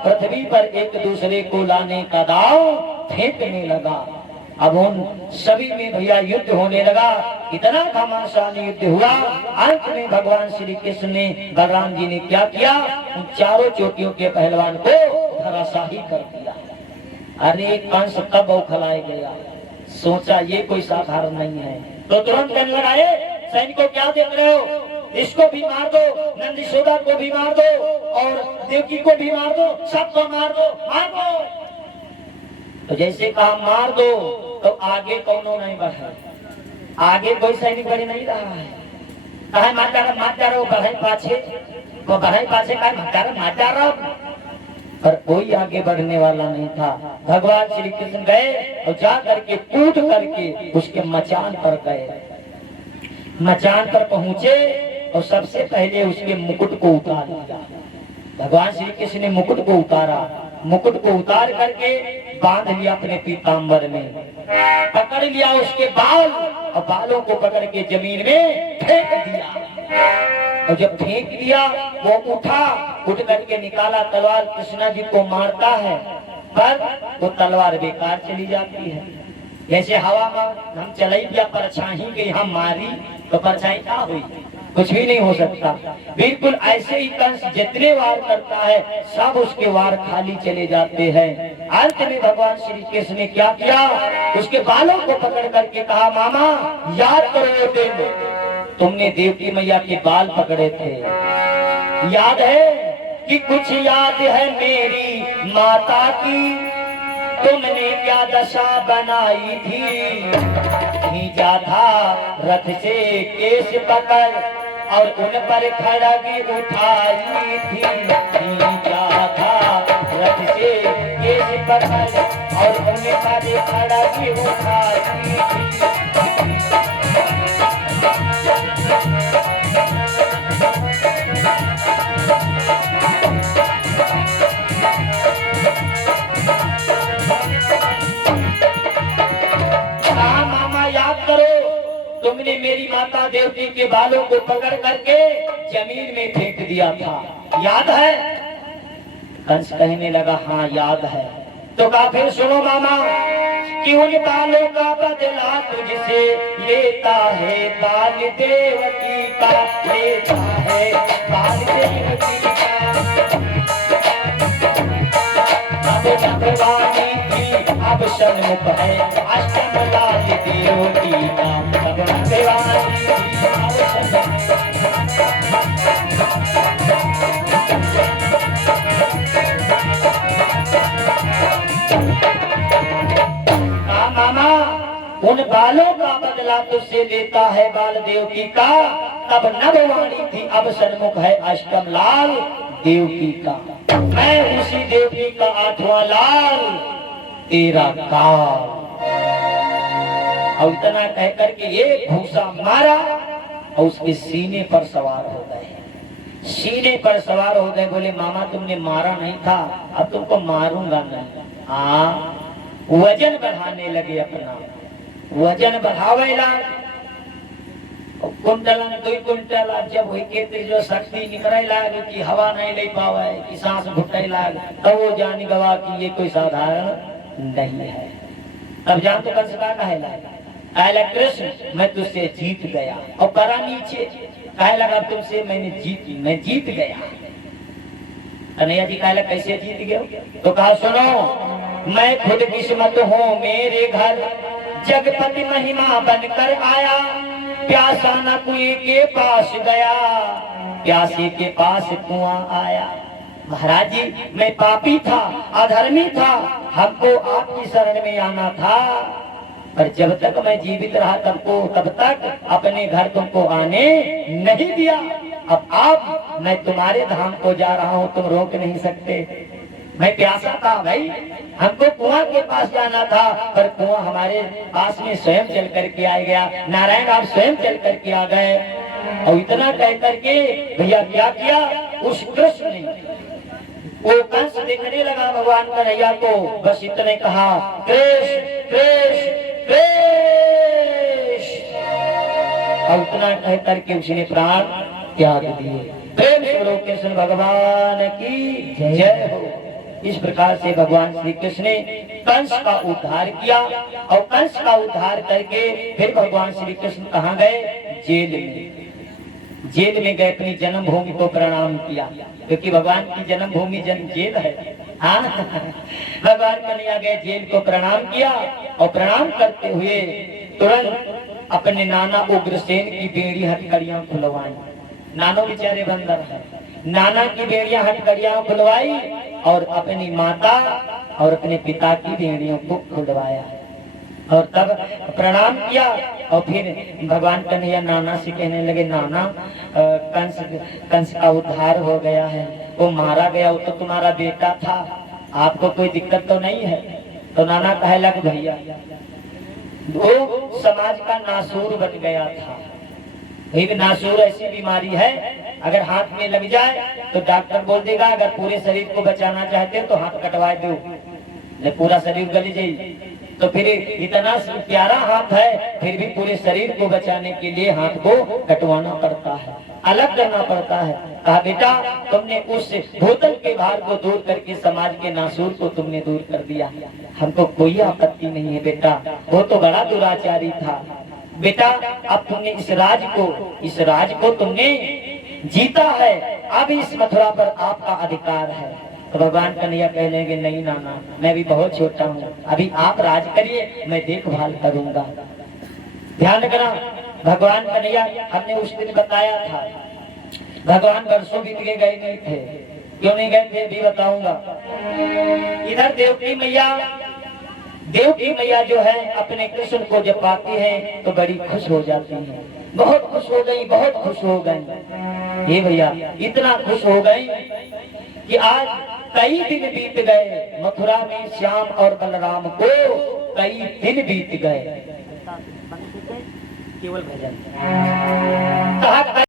पृथ्वी पर एक दूसरे को लाने का दांव फेंकने लगा। अब उन सभी में भैया युद्ध होने लगा। इतना घमासान युद्ध हुआ। अंत में भगवान श्री कृष्ण ने, बलराम जी ने क्या किया? उन चारों चोटियों के पहलवान को धराशाही कर दिया। अरे कंस कब बौखलाए गया, सोचा ये कोई साधारण नहीं है, तो तुरंत कहने लगाए सैनिकों क्या देख रहे हो, इसको भी मार दो, नंद यशोदा को भी मार दो और देवकी को भी मार दो, सबको मार दो, मार दो। तो जैसे कहा मार दो तो आगे कौनो नहीं बढ़े, आगे कोई सैनिक बढ़ नहीं रहा है। कहा मार रहा बढ़े पाछे, वो बढ़े पाछे कहा मार रहा, पर कोई आगे बढ़ने वाला नहीं था। भगवान श्री कृष्ण गए और जा करके कूद करके उसके मचान पर गए। मचान पर पहुंचे और सबसे पहले उसके मुकुट को उतार लिया। भगवान श्री कृष्ण ने मुकुट को उतारा, मुकुट को उतार करके बांध लिया अपने पीतांबर में, पकड़ लिया उसके बाल और बालों को पकड़ के जमीन में फेंक दिया। और जब फेंक दिया वो उठा, उठ करके निकाला तलवार, कृष्णा जी को मारता है पर वो तलवार बेकार चली जाती है। जैसे हवा में हम चलाई दिया परछाई के हम मारी तो परछाई क्या हुई, कुछ भी नहीं हो सकता। बिल्कुल ऐसे ही कंस जितने वार करता है सब उसके वार खाली चले जाते हैं। अंत में भगवान श्री कृष्ण ने क्या किया, उसके बालों को पकड़ करके कहा मामा याद करो वो दिन तुमने देवकी मैया के बाल पकड़े थे, याद है कि कुछ याद है मेरी माता की, तुमने क्या दशा बनाई थी। खींचा था रथ से केश पकड़ और उन पर खड़ग उठाई थी। खींचा था रथ से केश पकड़ और उन पर खड़ग उठाई थी। तुमने मेरी माता देवकी के बालों को पकड़ करके जमीन में फेंक दिया था, याद है? कंस कहने लगा हाँ याद है। तो कहा फिर सुनो मामा कि उन बालों का बदला तुझसे लेता है बाल देवकी का, लेता है बाल देवकी का। अब भगवानी थी अब सन्मुख है अष्टम लाल देवकी का। अब भगवानी थी अब मामा उन बालों का बदला तुझसे लेता है बाल देवकी का। तब नववाणी थी अब सन्मुख है अष्टम लाल देवकी का। मैं उसी देवकी का आठवां लाल तेरा काल। और इतना कह करके एक घूसा मारा और उसके सीने पर सवार हो गए, सीने पर सवार हो गए। बोले मामा तुमने मारा नहीं था, अब तुमको मारूंगा नहीं। हाँ वजन बढ़ाने लगे, अपना वजन बढ़ावेला। कुंटलन 2 कुंटल जब हुई के जो शक्ति निकले लाग कि हवा नहीं ले पावे कि सांस घुटे लाग, तो वो जान गवा कि ये कोई साधारण नहीं है। अब जान तो कंस का कहेला कहे लगा कृष्ण मैं तुझसे जीत गया, और करा नीचे, कहे लगा तुमसे मैं जीत गया। कन्हैया जी कहे लगा कैसे जीत गए? तो कहा सुनो, मैं खुद किस्मत हूँ, मेरे घर जगपति महिमा बनकर आया, प्यासा न कुएं के पास गया, प्यासे के पास कुआं आया। महाराज जी मैं पापी था, अधर्मी था, हमको आपकी शरण में आना था, पर जब तक मैं जीवित रहा तब तक अपने घर तुमको आने नहीं दिया। अब आप मैं तुम्हारे धाम को जा रहा हूँ, तुम रोक नहीं सकते। मैं प्यासा था भाई, हमको कुआं के पास जाना था, पर कुआं हमारे पास में स्वयं चल करके आ गया। नारायण आप स्वयं चल करके आ गए। और इतना कह करके भैया क्या किया, उस कृष्ण ने वो कंस देखने लगा भगवान कन्हैया को, बस इतने कहा कृष्ण कृष्ण कृष्ण, और इतना कह करके उसने प्राण त्याग दिए। प्रेम स्वरूप कृष्ण भगवान की जय हो। इस प्रकार से भगवान श्री कृष्ण ने कंस का उद्धार किया, और कंस का उद्धार करके फिर भगवान श्री कृष्ण कहाँ गए? जेल में। जेल में गए, अपनी जन्मभूमि को प्रणाम किया, क्योंकि भगवान की जन्मभूमि जेल है। हाँ भगवान कन्हैया गए, जेल को प्रणाम किया, और प्रणाम करते हुए तुरंत अपने नाना उग्रसेन की बेड़ी हथकड़ियां खुलवाई। नानो बेचारे बंदर है, नाना की बेड़ियां हथकड़ियां खुलवाई, और अपनी माता और अपने पिता की बेड़ियों को खुलवाया, और तब प्रणाम किया। और फिर भगवान कन्हैया नाना से कहने लगे, नाना कंस का उद्धार हो गया है, वो मारा गया, वो तो तुम्हारा बेटा था, आपको कोई दिक्कत तो नहीं है? तो नाना कहे लगे भैया वो समाज का नासूर बन गया था। भाई नासूर ऐसी बीमारी है, अगर हाथ में लग जाए तो डॉक्टर बोल देगा अगर पूरे शरीर को बचाना चाहते हो तो हाथ कटवा दो, पूरा शरीर गल जाए। तो फिर इतना प्यारा हाथ है, फिर भी पूरे शरीर को बचाने के लिए हाथ को कटवाना पड़ता है, अलग करना पड़ता है। कहा बेटा तुमने उस भूतल के भार को दूर करके समाज के नासूर को तुमने दूर कर दिया, हमको कोई आपत्ति नहीं है बेटा, वो तो बड़ा दुराचारी था बेटा, अब तुमने इस राज को तुमने जीता है, अब इस मथुरा पर आपका अधिकार है। तो भगवान कन्हैया कह लेंगे नहीं नाना, मैं भी बहुत छोटा हूँ, अभी आप राज करिए, मैं देखभाल करूंगा। ध्यान रखना, भगवान कन्हैया हमने उस दिन बताया था, भगवान वर्षों बीत के गए नहीं थे, क्यों नहीं गए थे भी बताऊंगा। इधर देवकी मैया जो है अपने कृष्ण को जब पाती है तो बड़ी खुश हो जाती है, बहुत खुश हो गई, बहुत खुश हो गई। ये भैया इतना खुश हो गई कि आज कई दिन बीत गए, मथुरा में श्याम और बलराम को कई दिन बीत गए। केवल भजन